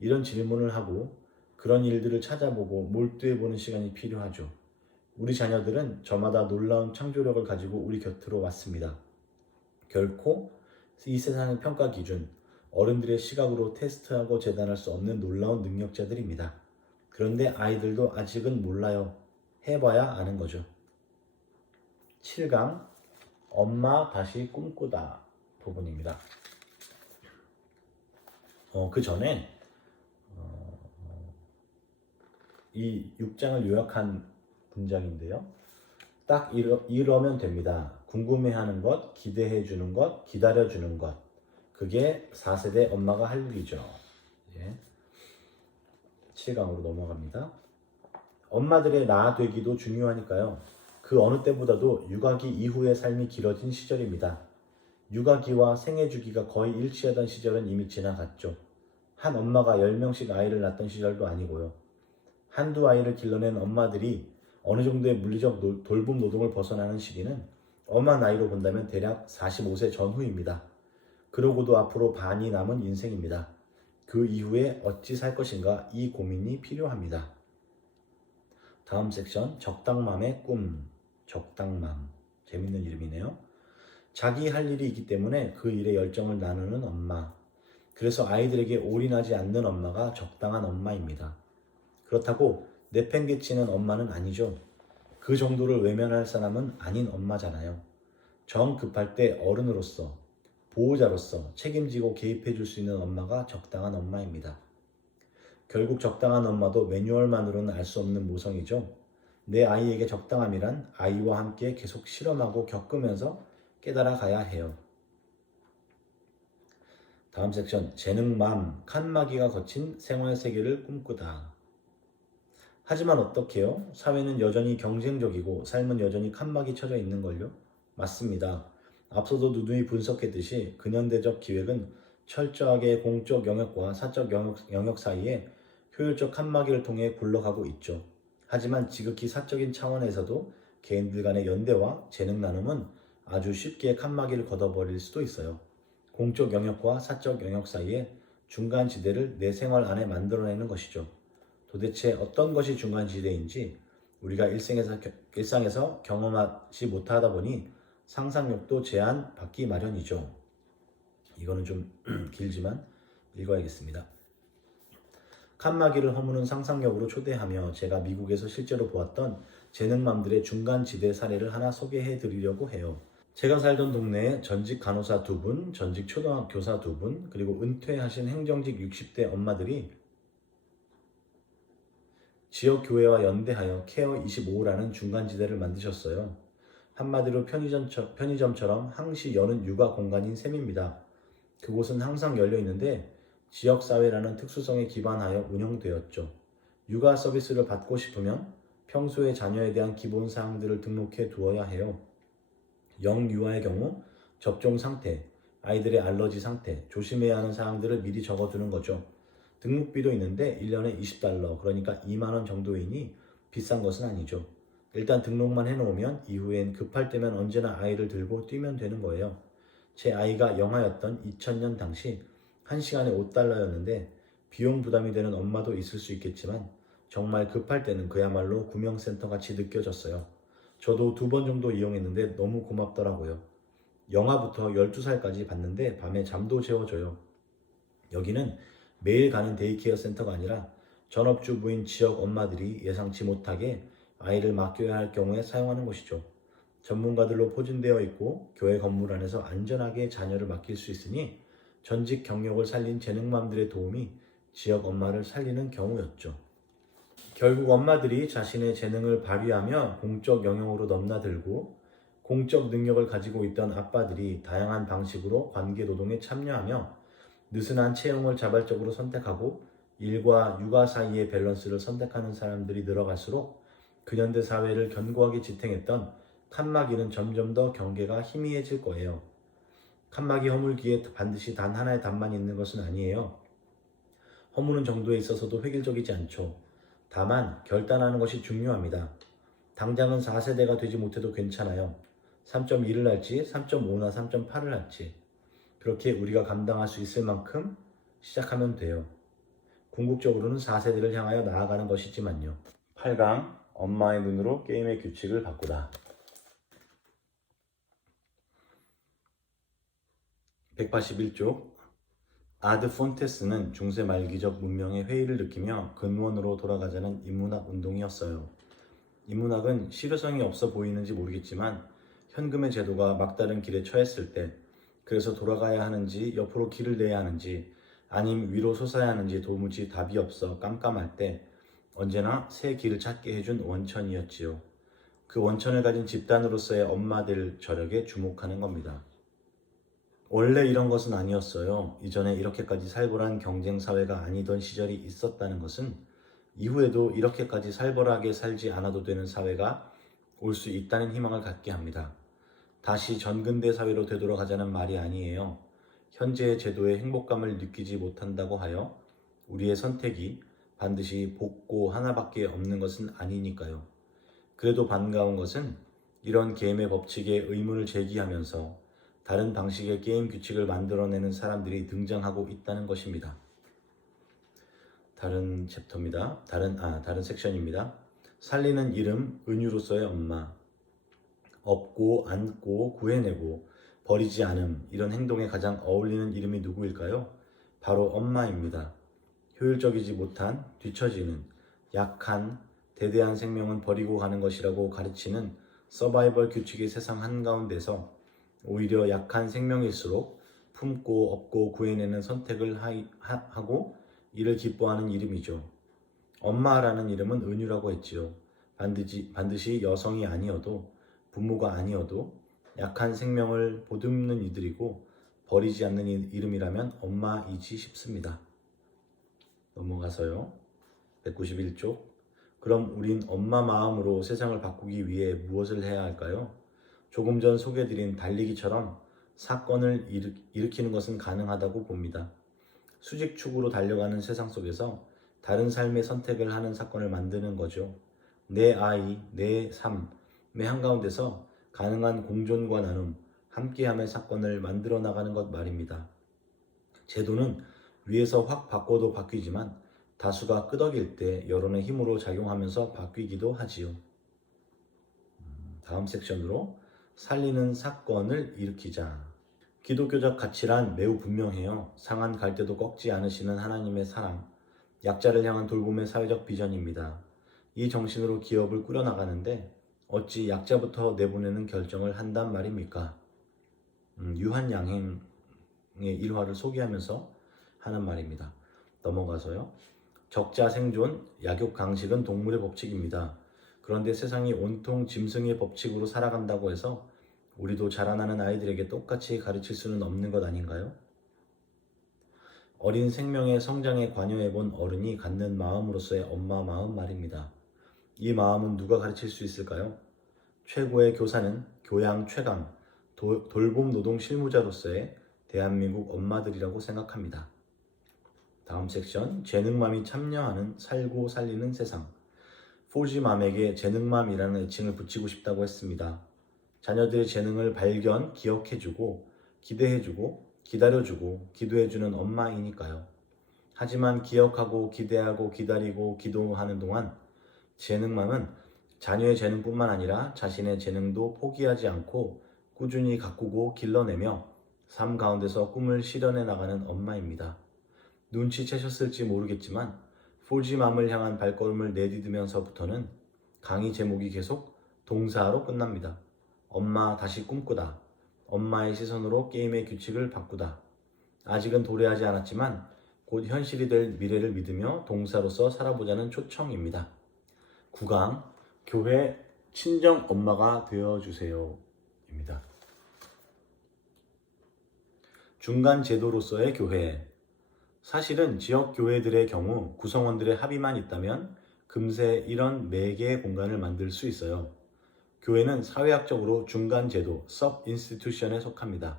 이런 질문을 하고 그런 일들을 찾아보고 몰두해보는 시간이 필요하죠. 우리 자녀들은 저마다 놀라운 창조력을 가지고 우리 곁으로 왔습니다. 결코 이 세상의 평가 기준, 어른들의 시각으로 테스트하고 재단할 수 없는 놀라운 능력자들입니다. 그런데 아이들도 아직은 몰라요. 해봐야 아는 거죠. 7강 엄마 다시 꿈꾸다 부분입니다. 그 전에 이 6장을 요약한 문장인데요. 딱 이러면 됩니다. 궁금해하는 것, 기대해주는 것, 기다려주는 것. 그게 4세대 엄마가 할 일이죠. 예. 7강으로 넘어갑니다. 엄마들의 나 되기도 중요하니까요. 그 어느 때보다도 육아기 이후의 삶이 길어진 시절입니다. 육아기와 생애 주기가 거의 일치하던 시절은 이미 지나갔죠. 한 엄마가 10명씩 아이를 낳던 시절도 아니고요. 한두 아이를 길러낸 엄마들이 어느 정도의 물리적 돌봄 노동을 벗어나는 시기는 엄마 나이로 본다면 대략 45세 전후입니다. 그러고도 앞으로 반이 남은 인생입니다. 그 이후에 어찌 살 것인가 이 고민이 필요합니다. 다음 섹션 적당맘의 꿈. 적당맘. 재밌는 이름이네요. 자기 할 일이 있기 때문에 그 일에 열정을 나누는 엄마. 그래서 아이들에게 올인하지 않는 엄마가 적당한 엄마입니다. 그렇다고 내팽개치는 엄마는 아니죠. 그 정도를 외면할 사람은 아닌 엄마잖아요. 정 급할 때 어른으로서, 보호자로서 책임지고 개입해 줄 수 있는 엄마가 적당한 엄마입니다. 결국 적당한 엄마도 매뉴얼만으로는 알 수 없는 모성이죠. 내 아이에게 적당함이란 아이와 함께 계속 실험하고 겪으면서 깨달아 가야 해요. 다음 섹션 재능맘, 칸막이가 거친 생활 세계를 꿈꾸다. 하지만 어떡해요? 사회는 여전히 경쟁적이고 삶은 여전히 칸막이 쳐져 있는걸요? 맞습니다. 앞서도 누누이 분석했듯이 근현대적 기획은 철저하게 공적 영역과 사적 영역 사이에 효율적 칸막이를 통해 굴러가고 있죠. 하지만 지극히 사적인 차원에서도 개인들 간의 연대와 재능 나눔은 아주 쉽게 칸막이를 걷어버릴 수도 있어요. 공적 영역과 사적 영역 사이에 중간지대를 내 생활 안에 만들어내는 것이죠. 도대체 어떤 것이 중간지대인지 우리가 일상에서 경험하지 못하다 보니 상상력도 제한받기 마련이죠. 이거는 좀 길지만 읽어야겠습니다. 칸막이를 허무는 상상력으로 초대하며 제가 미국에서 실제로 보았던 재능맘들의 중간지대 사례를 하나 소개해 드리려고 해요. 제가 살던 동네에 전직 간호사 2분, 전직 초등학교사 2분, 그리고 은퇴하신 행정직 60대 엄마들이 지역교회와 연대하여 케어25라는 중간지대를 만드셨어요. 한마디로 편의점처럼 항시 여는 육아 공간인 셈입니다. 그곳은 항상 열려 있는데 지역사회라는 특수성에 기반하여 운영되었죠. 육아 서비스를 받고 싶으면 평소에 자녀에 대한 기본 사항들을 등록해 두어야 해요. 영유아의 경우 접종 상태, 아이들의 알러지 상태, 조심해야 하는 사항들을 미리 적어두는 거죠. 등록비도 있는데 1년에 $20, 그러니까 2만 원 정도이니 비싼 것은 아니죠. 일단 등록만 해놓으면 이후엔 급할 때면 언제나 아이를 들고 뛰면 되는 거예요. 제 아이가 영아였던 2000년 당시 1시간에 $5였는데 비용 부담이 되는 엄마도 있을 수 있겠지만 정말 급할 때는 그야말로 구명센터 같이 느껴졌어요. 저도 2번 정도 이용했는데 너무 고맙더라고요. 영아부터 12살까지 봤는데 밤에 잠도 재워줘요. 여기는 매일 가는 데이케어 센터가 아니라 전업주부인 지역 엄마들이 예상치 못하게 아이를 맡겨야 할 경우에 사용하는 곳이죠. 전문가들로 포진되어 있고 교회 건물 안에서 안전하게 자녀를 맡길 수 있으니 전직 경력을 살린 재능맘들의 도움이 지역 엄마를 살리는 경우였죠. 결국 엄마들이 자신의 재능을 발휘하며 공적 영역으로 넘나들고 공적 능력을 가지고 있던 아빠들이 다양한 방식으로 관계 노동에 참여하며 느슨한 채용을 자발적으로 선택하고 일과 육아 사이의 밸런스를 선택하는 사람들이 늘어갈수록 근현대 사회를 견고하게 지탱했던 칸막이는 점점 더 경계가 희미해질 거예요. 칸막이 허물기에 반드시 단 하나의 답만 있는 것은 아니에요. 허무는 정도에 있어서도 획일적이지 않죠. 다만 결단하는 것이 중요합니다. 당장은 4세대가 되지 못해도 괜찮아요. 3.1을 할지 3.5나 3.8을 할지 그렇게 우리가 감당할 수 있을 만큼 시작하면 돼요. 궁극적으로는 4세대를 향하여 나아가는 것이지만요. 8강 엄마의 눈으로 게임의 규칙을 바꾸다. 181쪽 아드 폰테스는 중세 말기적 문명의 회의를 느끼며 근원으로 돌아가자는 인문학 운동이었어요. 인문학은 실효성이 없어 보이는지 모르겠지만 현금의 제도가 막다른 길에 처했을 때 그래서 돌아가야 하는지 옆으로 길을 내야 하는지 아님 위로 솟아야 하는지 도무지 답이 없어 깜깜할 때 언제나 새 길을 찾게 해준 원천이었지요. 그 원천을 가진 집단으로서의 엄마들 저력에 주목하는 겁니다. 원래 이런 것은 아니었어요. 이전에 이렇게까지 살벌한 경쟁사회가 아니던 시절이 있었다는 것은 이후에도 이렇게까지 살벌하게 살지 않아도 되는 사회가 올 수 있다는 희망을 갖게 합니다. 다시 전근대 사회로 되돌아가자는 말이 아니에요. 현재의 제도의 행복감을 느끼지 못한다고 하여 우리의 선택이 반드시 복고 하나밖에 없는 것은 아니니까요. 그래도 반가운 것은 이런 게임의 법칙에 의문을 제기하면서 다른 방식의 게임 규칙을 만들어내는 사람들이 등장하고 있다는 것입니다. 다른 챕터입니다. 다른 섹션입니다. 살리는 이름, 은유로서의 엄마. 업고, 안고, 구해내고, 버리지 않음, 이런 행동에 가장 어울리는 이름이 누구일까요? 바로 엄마입니다. 효율적이지 못한, 뒤처지는, 약한, 대대한 생명은 버리고 가는 것이라고 가르치는 서바이벌 규칙의 세상 한가운데서 오히려 약한 생명일수록 품고, 업고, 구해내는 선택을 하고 이를 기뻐하는 이름이죠. 엄마라는 이름은 은유라고 했지요. 반드시 여성이 아니어도 부모가 아니어도 약한 생명을 보듬는 이들이고 버리지 않는 이름이라면 엄마이지 싶습니다. 넘어가서요. 191쪽. 그럼 우린 엄마 마음으로 세상을 바꾸기 위해 무엇을 해야 할까요? 조금 전 소개해드린 달리기처럼 사건을 일으키는 것은 가능하다고 봅니다. 수직축으로 달려가는 세상 속에서 다른 삶의 선택을 하는 사건을 만드는 거죠. 내 아이, 내 삶의 한가운데서 가능한 공존과 나눔, 함께함의 사건을 만들어 나가는 것 말입니다. 제도는 위에서 확 바꿔도 바뀌지만 다수가 끄덕일 때 여론의 힘으로 작용하면서 바뀌기도 하지요. 다음 섹션으로 살리는 사건을 일으키자. 기독교적 가치란 매우 분명해요. 상한 갈대도 꺾지 않으시는 하나님의 사랑, 약자를 향한 돌봄의 사회적 비전입니다. 이 정신으로 기업을 꾸려나가는데 어찌 약자부터 내보내는 결정을 한단 말입니까? 유한양행의 일화를 소개하면서 하는 말입니다. 넘어가서요. 적자 생존, 약육 강식은 동물의 법칙입니다. 그런데 세상이 온통 짐승의 법칙으로 살아간다고 해서 우리도 자라나는 아이들에게 똑같이 가르칠 수는 없는 것 아닌가요? 어린 생명의 성장에 관여해본 어른이 갖는 마음으로서의 엄마 마음 말입니다. 이 마음은 누가 가르칠 수 있을까요? 최고의 교사는 교양 최강, 돌봄 노동 실무자로서의 대한민국 엄마들이라고 생각합니다. 다음 섹션, 재능맘이 참여하는 살고 살리는 세상. 포지맘에게 재능맘이라는 애칭을 붙이고 싶다고 했습니다. 자녀들의 재능을 발견, 기억해주고, 기대해주고, 기다려주고, 기도해주는 엄마이니까요. 하지만 기억하고, 기대하고, 기다리고, 기도하는 동안 재능맘은 자녀의 재능뿐만 아니라 자신의 재능도 포기하지 않고 꾸준히 가꾸고 길러내며 삶 가운데서 꿈을 실현해 나가는 엄마입니다. 눈치채셨을지 모르겠지만 폴지맘을 향한 발걸음을 내디디면서부터는 강의 제목이 계속 동사로 끝납니다. 엄마 다시 꿈꾸다. 엄마의 시선으로 게임의 규칙을 바꾸다. 아직은 도래하지 않았지만 곧 현실이 될 미래를 믿으며 동사로서 살아보자는 초청입니다. 9강 교회 친정 엄마가 되어주세요 입니다. 중간 제도로서의 교회. 사실은 지역 교회들의 경우 구성원들의 합의만 있다면 금세 이런 매개 공간을 만들 수 있어요. 교회는 사회학적으로 중간 제도, sub institution에 속합니다.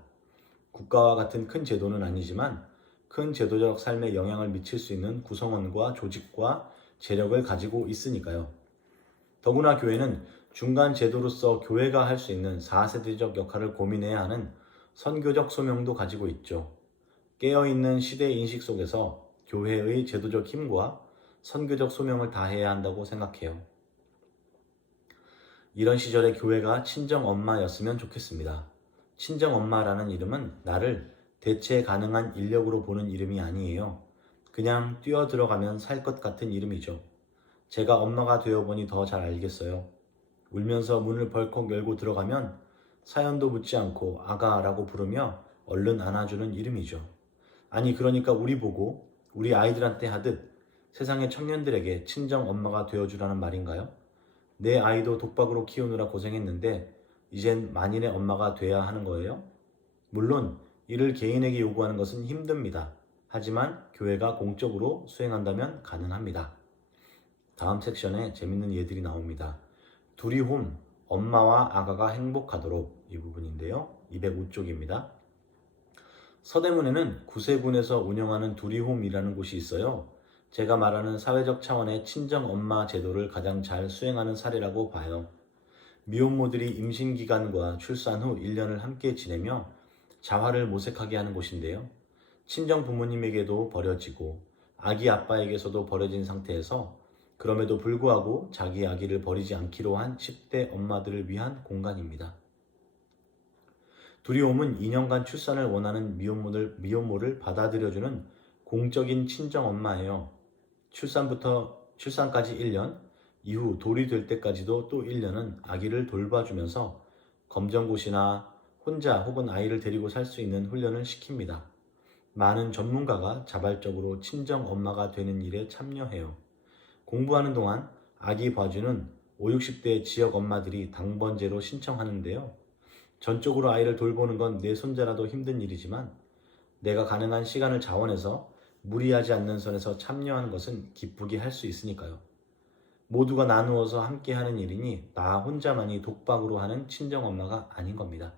국가와 같은 큰 제도는 아니지만 큰 제도적 삶에 영향을 미칠 수 있는 구성원과 조직과 재력을 가지고 있으니까요. 더구나 교회는 중간 제도로서 교회가 할 수 있는 4세대적 역할을 고민해야 하는 선교적 소명도 가지고 있죠. 깨어있는 시대 인식 속에서 교회의 제도적 힘과 선교적 소명을 다해야 한다고 생각해요. 이런 시절에 교회가 친정 엄마였으면 좋겠습니다. 친정 엄마라는 이름은 나를 대체 가능한 인력으로 보는 이름이 아니에요. 그냥 뛰어들어가면 살 것 같은 이름이죠. 제가 엄마가 되어보니 더 잘 알겠어요. 울면서 문을 벌컥 열고 들어가면 사연도 묻지 않고 아가라고 부르며 얼른 안아주는 이름이죠. 아니 그러니까 우리 보고 우리 아이들한테 하듯 세상의 청년들에게 친정 엄마가 되어주라는 말인가요? 내 아이도 독박으로 키우느라 고생했는데 이젠 만인의 엄마가 돼야 하는 거예요? 물론 이를 개인에게 요구하는 것은 힘듭니다. 하지만 교회가 공적으로 수행한다면 가능합니다. 다음 섹션에 재밌는 예들이 나옵니다. 두리홈, 엄마와 아가가 행복하도록 이 부분인데요. 205쪽입니다. 서대문에는 구세군에서 운영하는 두리홈이라는 곳이 있어요. 제가 말하는 사회적 차원의 친정 엄마 제도를 가장 잘 수행하는 사례라고 봐요. 미혼모들이 임신기간과 출산 후 1년을 함께 지내며 자화를 모색하게 하는 곳인데요. 친정 부모님에게도 버려지고 아기 아빠에게서도 버려진 상태에서 그럼에도 불구하고 자기 아기를 버리지 않기로 한 10대 엄마들을 위한 공간입니다. 두리홈은 2년간 출산을 원하는 미혼모를 받아들여주는 공적인 친정 엄마예요. 출산까지 1년, 이후 돌이 될 때까지도 또 1년은 아기를 돌봐주면서 검정고시나 혼자 혹은 아이를 데리고 살 수 있는 훈련을 시킵니다. 많은 전문가가 자발적으로 친정 엄마가 되는 일에 참여해요. 공부하는 동안 아기 봐주는 50, 60대 지역 엄마들이 당번제로 신청하는데요. 전적으로 아이를 돌보는 건 내 손자라도 힘든 일이지만 내가 가능한 시간을 자원해서 무리하지 않는 선에서 참여하는 것은 기쁘게 할 수 있으니까요. 모두가 나누어서 함께 하는 일이니 나 혼자만이 독박으로 하는 친정엄마가 아닌 겁니다.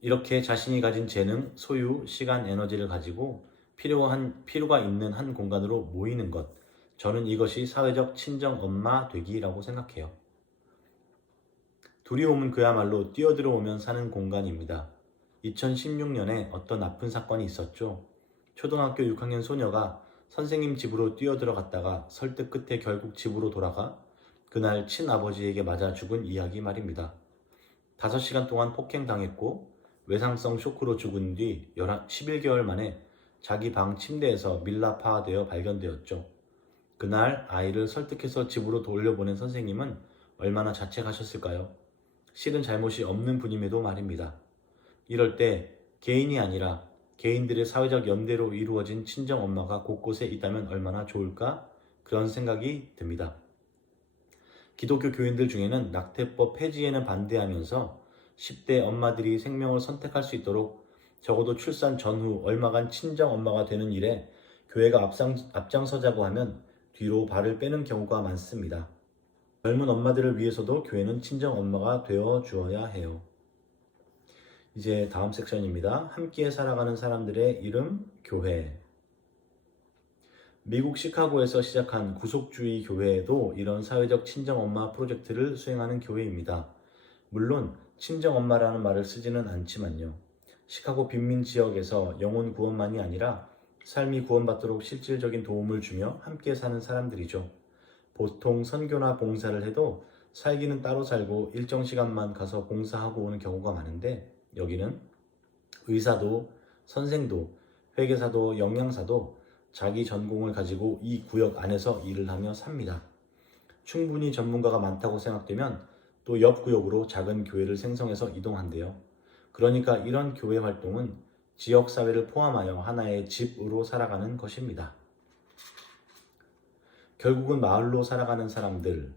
이렇게 자신이 가진 재능, 소유, 시간, 에너지를 가지고 필요가 있는 한 공간으로 모이는 것. 저는 이것이 사회적 친정엄마 되기라고 생각해요. 두리홈은 그야말로 뛰어들어오면 사는 공간입니다. 2016년에 어떤 아픈 사건이 있었죠. 초등학교 6학년 소녀가 선생님 집으로 뛰어들어갔다가 설득 끝에 결국 집으로 돌아가 그날 친아버지에게 맞아 죽은 이야기 말입니다. 5시간 동안 폭행당했고 외상성 쇼크로 죽은 뒤 11개월 만에 자기 방 침대에서 밀랍화되어 발견되었죠. 그날 아이를 설득해서 집으로 돌려보낸 선생님은 얼마나 자책하셨을까요? 실은 잘못이 없는 분임에도 말입니다. 이럴 때 개인이 아니라 개인들의 사회적 연대로 이루어진 친정엄마가 곳곳에 있다면 얼마나 좋을까? 그런 생각이 듭니다. 기독교 교인들 중에는 낙태법 폐지에는 반대하면서 10대 엄마들이 생명을 선택할 수 있도록 적어도 출산 전후 얼마간 친정 엄마가 되는 일에 교회가 앞장서자고 하면 뒤로 발을 빼는 경우가 많습니다. 젊은 엄마들을 위해서도 교회는 친정 엄마가 되어 주어야 해요. 이제 다음 섹션입니다. 함께 살아가는 사람들의 이름, 교회. 미국 시카고에서 시작한 구속주의 교회도 이런 사회적 친정엄마 프로젝트를 수행하는 교회입니다. 물론 친정엄마라는 말을 쓰지는 않지만요. 시카고 빈민 지역에서 영혼 구원만이 아니라 삶이 구원받도록 실질적인 도움을 주며 함께 사는 사람들이죠. 보통 선교나 봉사를 해도 살기는 따로 살고 일정 시간만 가서 봉사하고 오는 경우가 많은데 여기는 의사도, 선생도, 회계사도, 영양사도 자기 전공을 가지고 이 구역 안에서 일을 하며 삽니다. 충분히 전문가가 많다고 생각되면 또 옆 구역으로 작은 교회를 생성해서 이동한대요. 그러니까 이런 교회 활동은 지역사회를 포함하여 하나의 집으로 살아가는 것입니다. 결국은 마을로 살아가는 사람들,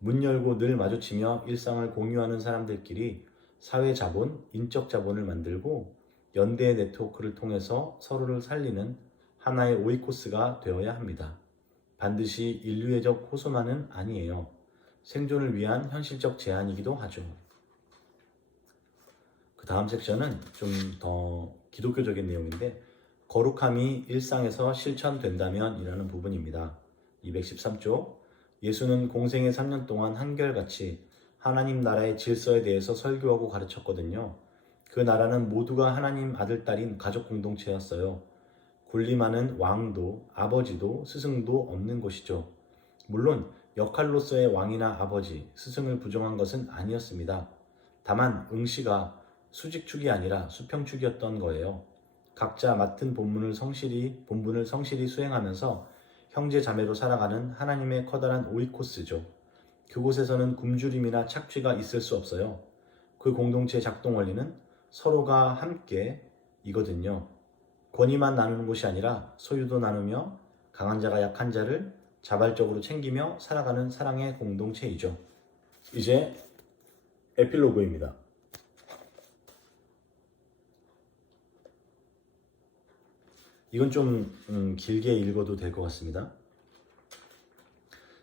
문 열고 늘 마주치며 일상을 공유하는 사람들끼리 사회 자본, 인적 자본을 만들고 연대 네트워크를 통해서 서로를 살리는 하나의 오이코스가 되어야 합니다. 반드시 인류애적 호소만은 아니에요. 생존을 위한 현실적 제안이기도 하죠. 그 다음 섹션은 좀 더 기독교적인 내용인데 거룩함이 일상에서 실천된다면 이라는 부분입니다. 213쪽 예수는 공생의 3년 동안 한결같이 하나님 나라의 질서에 대해서 설교하고 가르쳤거든요. 그 나라는 모두가 하나님 아들, 딸인 가족 공동체였어요. 군림하는 왕도 아버지도 스승도 없는 것이죠. 물론 역할로서의 왕이나 아버지, 스승을 부정한 것은 아니었습니다. 다만 응시가 수직축이 아니라 수평축이었던 거예요. 각자 맡은 본분을 성실히 수행하면서 형제 자매로 살아가는 하나님의 커다란 오이코스죠. 그곳에서는 굶주림이나 착취가 있을 수 없어요. 그 공동체 작동 원리는 서로가 함께 이거든요. 권위만 나누는 곳이 아니라 소유도 나누며 강한 자가 약한 자를 자발적으로 챙기며 살아가는 사랑의 공동체이죠. 이제 에필로그입니다. 이건 좀 길게 읽어도 될 것 같습니다.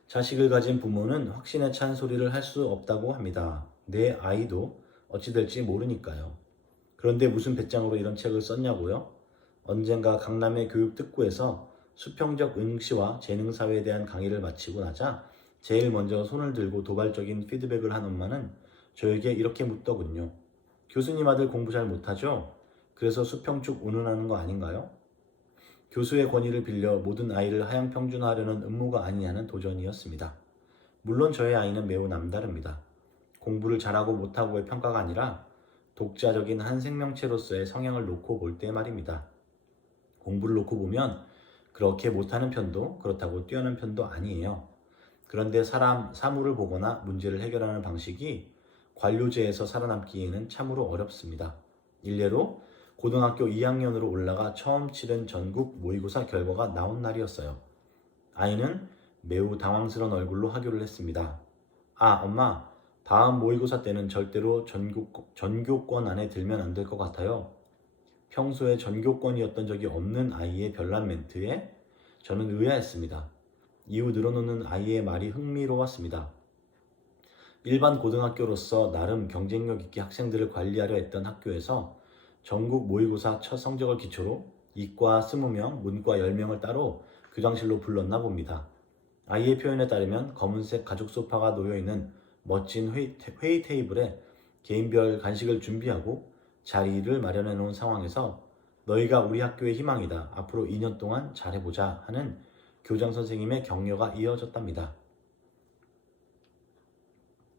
자식을 가진 부모는 확신에 찬 소리를 할 수 없다고 합니다. 내 아이도 어찌 될지 모르니까요. 그런데 무슨 배짱으로 이런 책을 썼냐고요? 언젠가 강남의 교육특구에서 수평적 응시와 재능사회에 대한 강의를 마치고 나자 제일 먼저 손을 들고 도발적인 피드백을 한 엄마는 저에게 이렇게 묻더군요. 교수님 아들 공부 잘 못하죠? 그래서 수평축 운운하는 거 아닌가요? 교수의 권위를 빌려 모든 아이를 하향평준화하려는 음모가 아니냐는 도전이었습니다. 물론 저의 아이는 매우 남다릅니다. 공부를 잘하고 못하고의 평가가 아니라 독자적인 한 생명체로서의 성향을 놓고 볼 때 말입니다. 공부를 놓고 보면 그렇게 못하는 편도 그렇다고 뛰어난 편도 아니에요. 그런데 사물을 보거나 문제를 해결하는 방식이 관료제에서 살아남기에는 참으로 어렵습니다. 일례로 고등학교 2학년으로 올라가 처음 치른 전국 모의고사 결과가 나온 날이었어요. 아이는 매우 당황스러운 얼굴로 하교를 했습니다. 아, 엄마, 다음 모의고사 때는 절대로 전교권 안에 들면 안 될 것 같아요. 평소에 전교권이었던 적이 없는 아이의 별난 멘트에 저는 의아했습니다. 이후 늘어놓는 아이의 말이 흥미로웠습니다. 일반 고등학교로서 나름 경쟁력 있게 학생들을 관리하려 했던 학교에서 전국 모의고사 첫 성적을 기초로 이과 20명, 문과 10명을 따로 교장실로 불렀나 봅니다. 아이의 표현에 따르면 검은색 가죽 소파가 놓여있는 멋진 회의 테이블에 개인별 간식을 준비하고 자리를 마련해 놓은 상황에서 너희가 우리 학교의 희망이다. 앞으로 2년 동안 잘해보자 하는 교장 선생님의 격려가 이어졌답니다.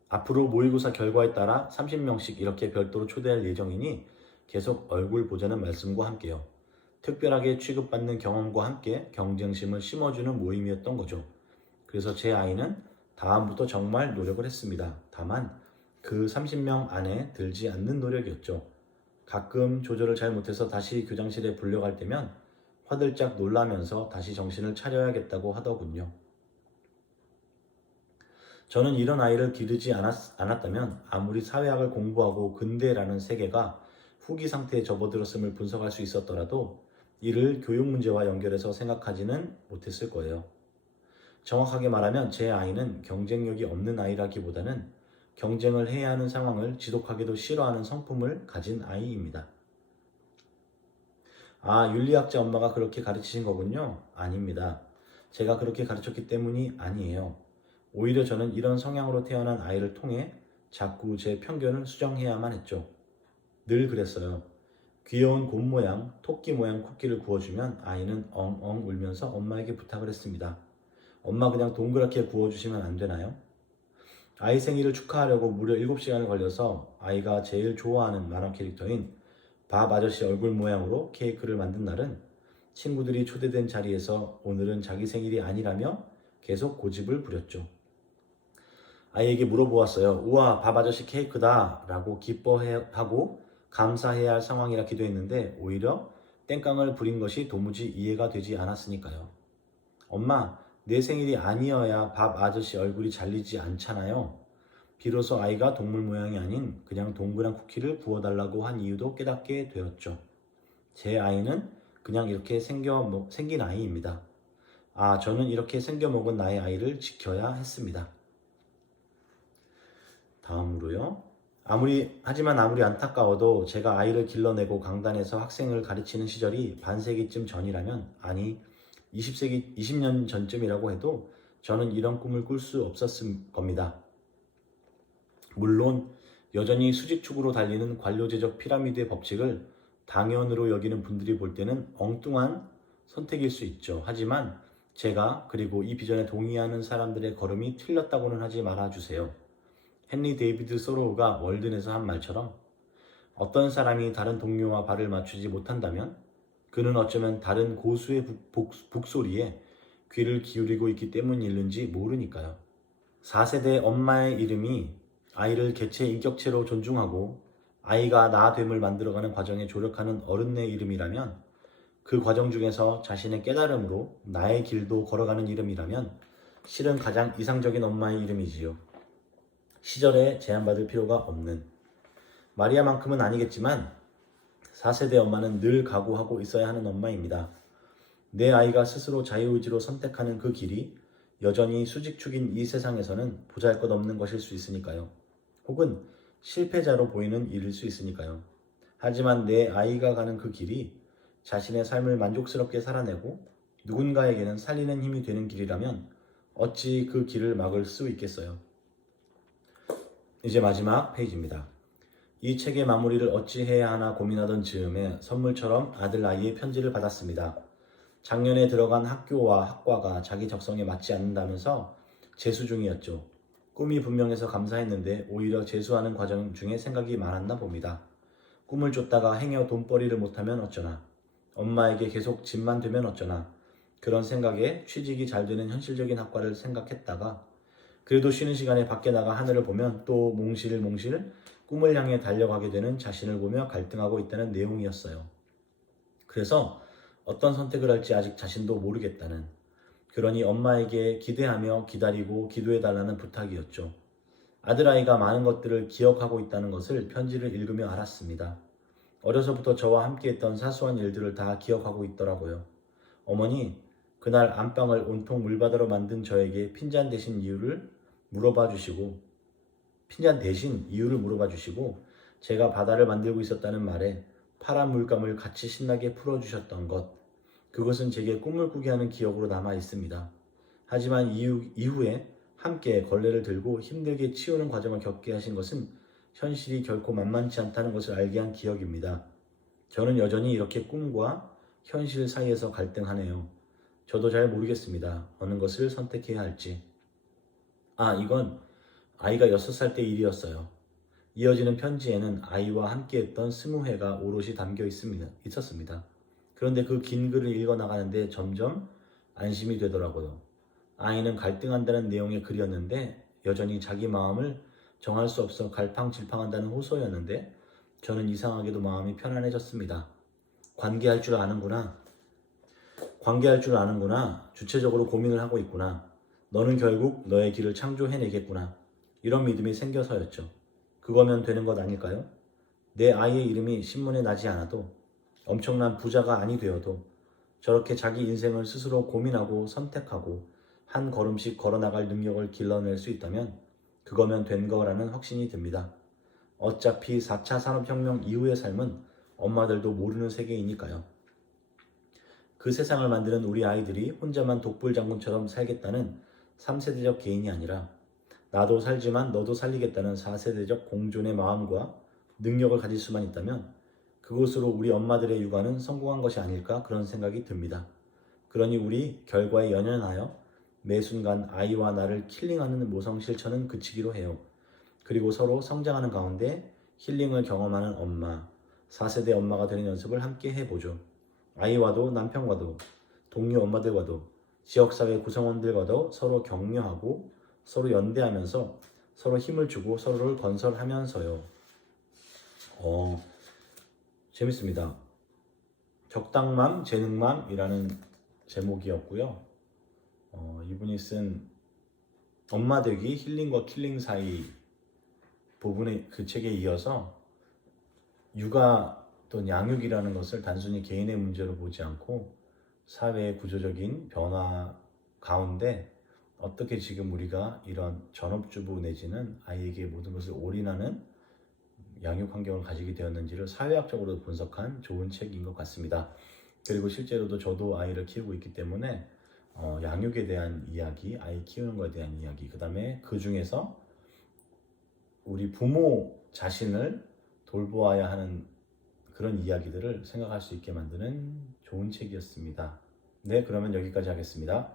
앞으로 모의고사 결과에 따라 30명씩 이렇게 별도로 초대할 예정이니 계속 얼굴 보자는 말씀과 함께요. 특별하게 취급받는 경험과 함께 경쟁심을 심어주는 모임이었던 거죠. 그래서 제 아이는 다음부터 정말 노력을 했습니다. 다만 그 30명 안에 들지 않는 노력이었죠. 가끔 조절을 잘 못해서 다시 교장실에 불려갈 때면 화들짝 놀라면서 다시 정신을 차려야겠다고 하더군요. 저는 이런 아이를 기르지 않았다면 아무리 사회학을 공부하고 근대라는 세계가 후기 상태에 접어들었음을 분석할 수 있었더라도 이를 교육 문제와 연결해서 생각하지는 못했을 거예요. 정확하게 말하면 제 아이는 경쟁력이 없는 아이라기보다는 경쟁을 해야 하는 상황을 지독하게도 싫어하는 성품을 가진 아이입니다. 아, 윤리학자 엄마가 그렇게 가르치신 거군요? 아닙니다. 제가 그렇게 가르쳤기 때문이 아니에요. 오히려 저는 이런 성향으로 태어난 아이를 통해 자꾸 제 편견을 수정해야만 했죠. 늘 그랬어요. 귀여운 곰 모양, 토끼 모양 쿠키를 구워주면 아이는 엉엉 울면서 엄마에게 부탁을 했습니다. 엄마 그냥 동그랗게 구워주시면 안 되나요? 아이 생일을 축하하려고 무려 7시간을 걸려서 아이가 제일 좋아하는 만화 캐릭터인 밥 아저씨 얼굴 모양으로 케이크를 만든 날은 친구들이 초대된 자리에서 오늘은 자기 생일이 아니라며 계속 고집을 부렸죠. 아이에게 물어보았어요. 우와, 밥 아저씨 케이크다 라고 기뻐하고 감사해야 할 상황이라 기도했는데 오히려 땡깡을 부린 것이 도무지 이해가 되지 않았으니까요. 엄마, 내 생일이 아니어야 밥 아저씨 얼굴이 잘리지 않잖아요. 비로소 아이가 동물 모양이 아닌 그냥 동그란 쿠키를 구워달라고 한 이유도 깨닫게 되었죠. 제 아이는 그냥 이렇게 생긴 아이입니다. 아, 저는 이렇게 생겨먹은 나의 아이를 지켜야 했습니다. 다음으로요. 하지만 아무리 안타까워도 제가 아이를 길러내고 강단에서 학생을 가르치는 시절이 반세기쯤 전이라면, 아니 20년 전쯤이라고 해도 저는 이런 꿈을 꿀 수 없었을 겁니다. 물론 여전히 수직축으로 달리는 관료제적 피라미드의 법칙을 당연으로 여기는 분들이 볼 때는 엉뚱한 선택일 수 있죠. 하지만 제가 그리고 이 비전에 동의하는 사람들의 걸음이 틀렸다고는 하지 말아주세요. 헨리 데이비드 소로우가 월든에서 한 말처럼 어떤 사람이 다른 동료와 발을 맞추지 못한다면 그는 어쩌면 다른 고수의 북소리에 귀를 기울이고 있기 때문일는지 모르니까요. 4세대 엄마의 이름이 아이를 개체 인격체로 존중하고 아이가 나됨을 만들어가는 과정에 조력하는 어른의 이름이라면, 그 과정 중에서 자신의 깨달음으로 나의 길도 걸어가는 이름이라면 실은 가장 이상적인 엄마의 이름이지요. 시절에 제한받을 필요가 없는, 마리아만큼은 아니겠지만 4세대 엄마는 늘 각오하고 있어야 하는 엄마입니다. 내 아이가 스스로 자유의지로 선택하는 그 길이 여전히 수직축인 이 세상에서는 보잘것없는 것일 수 있으니까요. 혹은 실패자로 보이는 일일 수 있으니까요. 하지만 내 아이가 가는 그 길이 자신의 삶을 만족스럽게 살아내고 누군가에게는 살리는 힘이 되는 길이라면 어찌 그 길을 막을 수 있겠어요. 이제 마지막 페이지입니다. 이 책의 마무리를 어찌 해야 하나 고민하던 즈음에 선물처럼 아들 아이의 편지를 받았습니다. 작년에 들어간 학교와 학과가 자기 적성에 맞지 않는다면서 재수 중이었죠. 꿈이 분명해서 감사했는데 오히려 재수하는 과정 중에 생각이 많았나 봅니다. 꿈을 쫓다가 행여 돈벌이를 못하면 어쩌나, 엄마에게 계속 집만 되면 어쩌나, 그런 생각에 취직이 잘 되는 현실적인 학과를 생각했다가 그래도 쉬는 시간에 밖에 나가 하늘을 보면 또 몽실몽실 꿈을 향해 달려가게 되는 자신을 보며 갈등하고 있다는 내용이었어요. 그래서 어떤 선택을 할지 아직 자신도 모르겠다는, 그러니 엄마에게 기대하며 기다리고 기도해달라는 부탁이었죠. 아들아이가 많은 것들을 기억하고 있다는 것을 편지를 읽으며 알았습니다. 어려서부터 저와 함께했던 사소한 일들을 다 기억하고 있더라고요. 어머니, 그날 안방을 온통 물바다로 만든 저에게 핀잔 대신 이유를 물어봐 주시고 제가 바다를 만들고 있었다는 말에 파란 물감을 같이 신나게 풀어주셨던 것, 그것은 제게 꿈을 꾸게 하는 기억으로 남아 있습니다. 하지만 이후에 함께 걸레를 들고 힘들게 치우는 과정을 겪게 하신 것은 현실이 결코 만만치 않다는 것을 알게 한 기억입니다. 저는 여전히 이렇게 꿈과 현실 사이에서 갈등하네요. 저도 잘 모르겠습니다. 어느 것을 선택해야 할지. 이건 아이가 6살 때 일이었어요. 이어지는 편지에는 아이와 함께했던 20회가 오롯이 담겨 있었습니다. 그런데 그 긴 글을 읽어나가는데 점점 안심이 되더라고요. 아이는 갈등한다는 내용의 글이었는데 여전히 자기 마음을 정할 수 없어 갈팡질팡한다는 호소였는데 저는 이상하게도 마음이 편안해졌습니다. 관계할 줄 아는구나. 주체적으로 고민을 하고 있구나. 너는 결국 너의 길을 창조해내겠구나. 이런 믿음이 생겨서였죠. 그거면 되는 것 아닐까요? 내 아이의 이름이 신문에 나지 않아도 엄청난 부자가 아니 되어도 저렇게 자기 인생을 스스로 고민하고 선택하고 한 걸음씩 걸어나갈 능력을 길러낼 수 있다면 그거면 된 거라는 확신이 듭니다. 어차피 4차 산업혁명 이후의 삶은 엄마들도 모르는 세계이니까요. 그 세상을 만드는 우리 아이들이 혼자만 독불장군처럼 살겠다는 3세대적 개인이 아니라 나도 살지만 너도 살리겠다는 4세대적 공존의 마음과 능력을 가질 수만 있다면 그것으로 우리 엄마들의 육아는 성공한 것이 아닐까 그런 생각이 듭니다. 그러니 우리 결과에 연연하여 매 순간 아이와 나를 킬링하는 모성 실천은 그치기로 해요. 그리고 서로 성장하는 가운데 힐링을 경험하는 엄마, 4세대 엄마가 되는 연습을 함께 해보죠. 아이와도 남편과도 동료 엄마들과도 지역사회 구성원들과도 서로 격려하고 서로 연대하면서 서로 힘을 주고 서로를 건설하면서요. 재밌습니다. 적당맘, 재능맘이라는 제목이었고요. 이분이 쓴 엄마 되기 힐링과 킬링 사이 부분의 그 책에 이어서 육아 또는 양육이라는 것을 단순히 개인의 문제로 보지 않고 사회의 구조적인 변화 가운데 어떻게 지금 우리가 이런 전업주부 내지는 아이에게 모든 것을 올인하는 양육 환경을 가지게 되었는지를 사회학적으로 분석한 좋은 책인 것 같습니다. 그리고 실제로도 저도 아이를 키우고 있기 때문에 양육에 대한 이야기, 아이 키우는 것에 대한 이야기, 그 다음에 그 중에서 우리 부모 자신을 돌보아야 하는 그런 이야기들을 생각할 수 있게 만드는 좋은 책이었습니다. 네, 그러면 여기까지 하겠습니다.